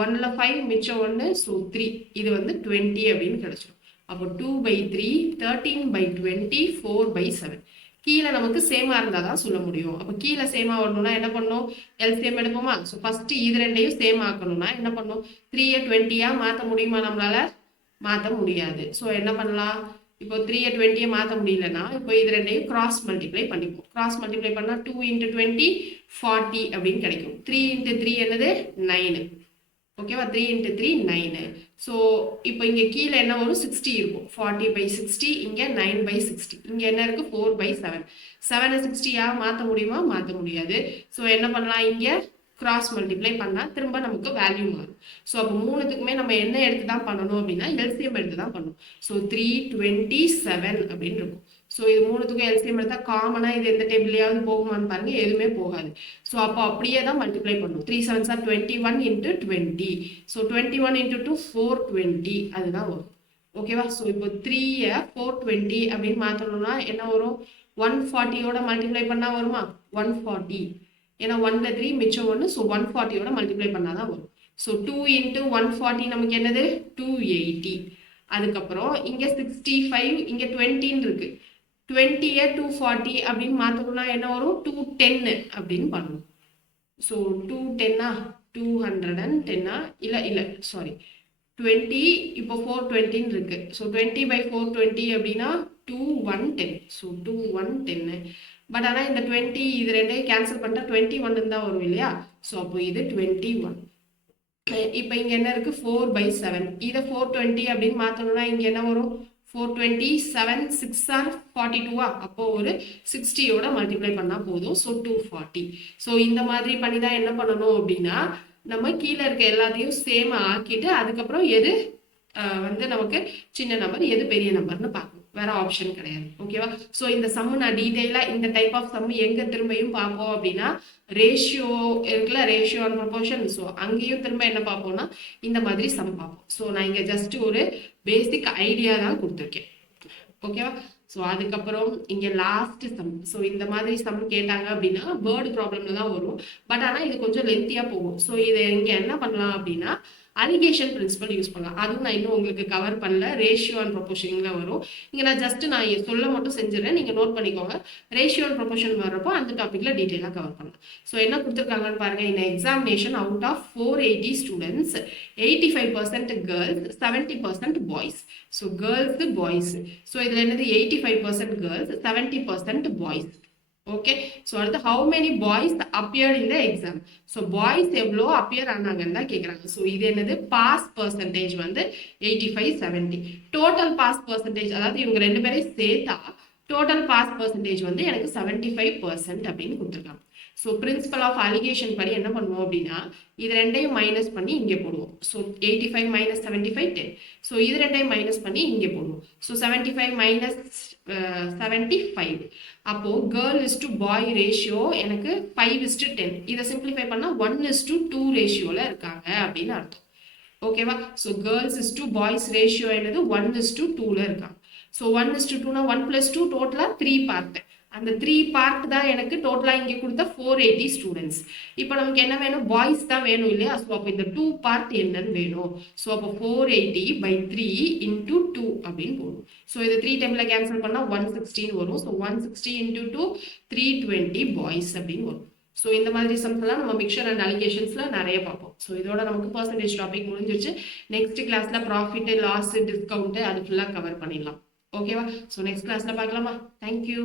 1ல் 5 மிச்சம் 1, ஸோ 3. இது வந்து 20 அப்படின்னு கிடச்சிடும். அப்போ 2/3 13/20 4/7. கீழே நமக்கு சேமா இருந்தால் தான் சொல்ல முடியும். அப்போ கீழே சேமா வரணும்னா என்ன பண்ணணும்? எல்சிஎம் எடுப்போமா? ஸோ ஃபஸ்ட்டு இது ரெண்டையும் சேம் ஆக்கணும்னா என்ன பண்ணணும்? 3யை 20யாக மாற்ற முடியுமா? நம்மளால மாற்ற முடியாது. ஸோ என்ன பண்ணலாம்? இப்போ 3யை 20யை மாற்ற முடியலன்னா இப்போ இது ரெண்டையும் கிராஸ் மல்டிப்ளை பண்ணிப்போம். கிராஸ் மல்டிப்ளை பண்ணால் 2 × 20 40 அப்படின்னு கிடைக்கும். 3 × 3 என்னது? 9. ஓகேவா? 3 × 3 9. ஸோ இப்போ இங்கே கீழே என்ன வரும்? 60 இருக்கும். 40/60. இங்கே 9/60. இங்கே என்ன இருக்குது? 4/7. 7 60யாக மாற்ற முடியுமா? மாற்ற முடியாது. ஸோ என்ன பண்ணலாம்? இங்கே கிராஸ் மல்டிப்ளை பண்ணால் திரும்ப நமக்கு வேல்யூ மாறும். ஸோ அப்போ 3த்துக்குமே நம்ம என்ன எடுத்து தான் பண்ணணும் அப்படின்னா எல்சிஎம் எடுத்து தான் பண்ணணும். ஸோ 327 அப்படின்னு இருக்கும். ஸோ இது 3த்துக்கும் எல்சிஎம் எடுத்தால் காமனாக இது எந்த டேபிள்லையாவது போகுமான்னு பாருங்கள், எதுவுமே போகாது. ஸோ அப்போ அப்படியே தான் மல்டிப்ளை பண்ணணும். 3 7s are 21 × 20. ஸோ 21 × 2 420 அதுதான் வரும். ஓகேவா? ஸோ இப்போ 3யை 420 அப்படின்னு மாற்றணும்னா என்ன வரும்? 140யோட மல்டிப்ளை பண்ணால் வருமா? 140. ஏன்னா 1ல் 3 மிச்சம் 1, ஸோ 140யோட மல்டிப்ளை பண்ணால் தான் வரும். ஸோ 2 × 140 நமக்கு என்னது? 280. அதுக்கப்புறம் இங்கே 65, இங்கே 20ன்னு இருக்குது. 20யை 240 அப்படின்னு மாற்றணும்னா என்ன வரும்? 210 அப்படின்னு பண்ணணும். ஸோ 210 210 இல்லை சாரி 20 இப்போ 420 இருக்கு. ஸோ 20/420 அப்படின்னா 2110. ஸோ 2110. பட் ஆனால் இந்த 20 இது ரெண்டையும் கேன்சல் பண்ணிட்டா 21 தான் வரும் இல்லையா? ஸோ அப்போ இது 21. இப்போ இங்கே என்ன இருக்குது? 4/7. இதை 420 அப்படின்னு மாற்றணும்னா இங்கே என்ன வரும்? 420 7 6 are 42. அப்போ ஒரு 60யோட மல்டிப்ளை பண்ணால் போதும். ஸோ 240. ஸோ இந்த மாதிரி பண்ணி தான் என்ன பண்ணணும் அப்படின்னா நம்ம கீழே இருக்க எல்லாத்தையும் சேம் ஆக்கிட்டு அதுக்கப்புறம் எது வந்து நமக்கு சின்ன நம்பர் எது பெரிய நம்பர்னு பார்க்கணும். வேற ஆப்ஷன் கிடையாது. ஓகேவா? ஸோ இந்த சம்மு நான் டீட்டெயிலாக இந்த டைப் ஆஃப் சம்மு எங்கே திரும்பியும் பார்ப்போம் அப்படின்னா ரேஷியோ இருக்குல்ல, ரேஷியோ அண்ட் ப்ரொபோர்ஷன். ஸோ அங்கேயும் திரும்ப என்ன பார்ப்போம்னா இந்த மாதிரி சம் பார்ப்போம். ஸோ நான் இங்கே ஜஸ்ட் ஒரு பேசிக் ஐடியா தான் கொடுத்துருக்கேன். ஓகேவா? ஸோ அதுக்கப்புறம் இங்க லாஸ்ட் சம். ஸோ இந்த மாதிரி சம் கேட்டாங்க அப்படின்னா வேர்டு ப்ராப்ளம்ல தான் வரும். பட் ஆனால் இது கொஞ்சம் லென்த்தியா போகும். ஸோ இதை இங்க என்ன பண்ணலாம் அப்படின்னா அலிகேஷன் பிரின்சிபல் யூஸ் பண்ணலாம். அதுவும் நான் இன்னும் உங்களுக்கு கவர் பண்ணல. ரேஷியோ அண்ட் ப்ரொபோர்ஷன்ல வரும். இங்க நான் ஜஸ்ட் நான் சொல்ல மட்டும் செஞ்சிடறேன். நீங்க நோட் பண்ணிக்கோங்க. ரேஷியோ அண்ட் ப்ரொபோர்ஷன் வர்றப்போ அந்த டாபிக்ல டீட்டெயிலாக கவர் பண்ணலாம். ஸோ என்ன கொடுத்துருக்காங்கன்னு பாருங்க. இந்த examination out of 480 students 85% girls 70% boys. So girls boys. So இதுல என்னது 85% கேர்ள்ஸ் 70% பாய்ஸ். ஓகே. ஸோ அடுத்து how many boys appeared in the exam. So boys எவ்வளோ அப்பியர் ஆனாங்கன்னு தான் கேட்குறாங்க. ஸோ இது என்னது பாஸ் பர்சன்டேஜ் வந்து 85-70. டோட்டல் பாஸ் பர்சன்டேஜ் அதாவது இவங்க ரெண்டு பேரையும் சேர்த்தா டோட்டல் பாஸ் பர்சன்டேஜ் வந்து எனக்கு 75% அப்படின்னு கொடுத்துருக்காங்க. ஸோ பிரின்சிபல் ஆஃப் அலிகேஷன் படி என்ன பண்ணுவோம் அப்படின்னா இது ரெண்டையும் மைனஸ் பண்ணி இங்கே போடுவோம். ஸோ 85 - 75 10. ஸோ இது ரெண்டையும் மைனஸ் பண்ணி இங்கே போடுவோம். ஸோ 75 - 75. அப்போ girl is to bye ratio எனக்கு 5:10. இதை சிம்பிளிஃபை பண்ணால் 1:2 ரேஷியோவில் இருக்காங்க அப்படின்னு அர்த்தம். ஓகேவா? So girls is to boys ratio என்னது 1:2ல இருக்காங்க. ஸோ 1:2னா 1 + 2 டோட்டலாக 3 பார்ட். அந்த 3 பார்ட் தான் எனக்கு டோட்டலாக இங்கே கொடுத்த 480 ஸ்டூடெண்ட்ஸ். இப்போ நமக்கு என்ன வேணும்? பாய்ஸ் தான் வேணும் இல்லையா? ஸோ அப்போ இந்த 2 பார்ட் என்னன்னு வேணும். ஸோ அப்போ 480/3 × 2 அப்படின்னு போடும். ஸோ இது 3 டைம்ல கேன்சல் பண்ணால் 116 வரும். ஸோ 160 × 2 320 பாய்ஸ் அப்படின்னு வரும். ஸோ இந்த மாதிரி சம்ஸ் எல்லாம் நம்ம மிக்சர் அண்ட் அலிகேஷன்ஸ்ல நிறைய பார்ப்போம். ஸோ இதோட நமக்கு பர்சன்டேஜ் டாபிக் முடிஞ்சிருச்சு. நெக்ஸ்ட் கிளாஸ்ல ப்ராஃபிட், லாஸ், டிஸ்கவுண்ட் அது ஃபுல்லாக கவர் பண்ணிடலாம். ஓகேவா? ஸோ நெக்ஸ்ட் கிளாஸ்ல பார்க்கலாமா? தேங்க்யூ.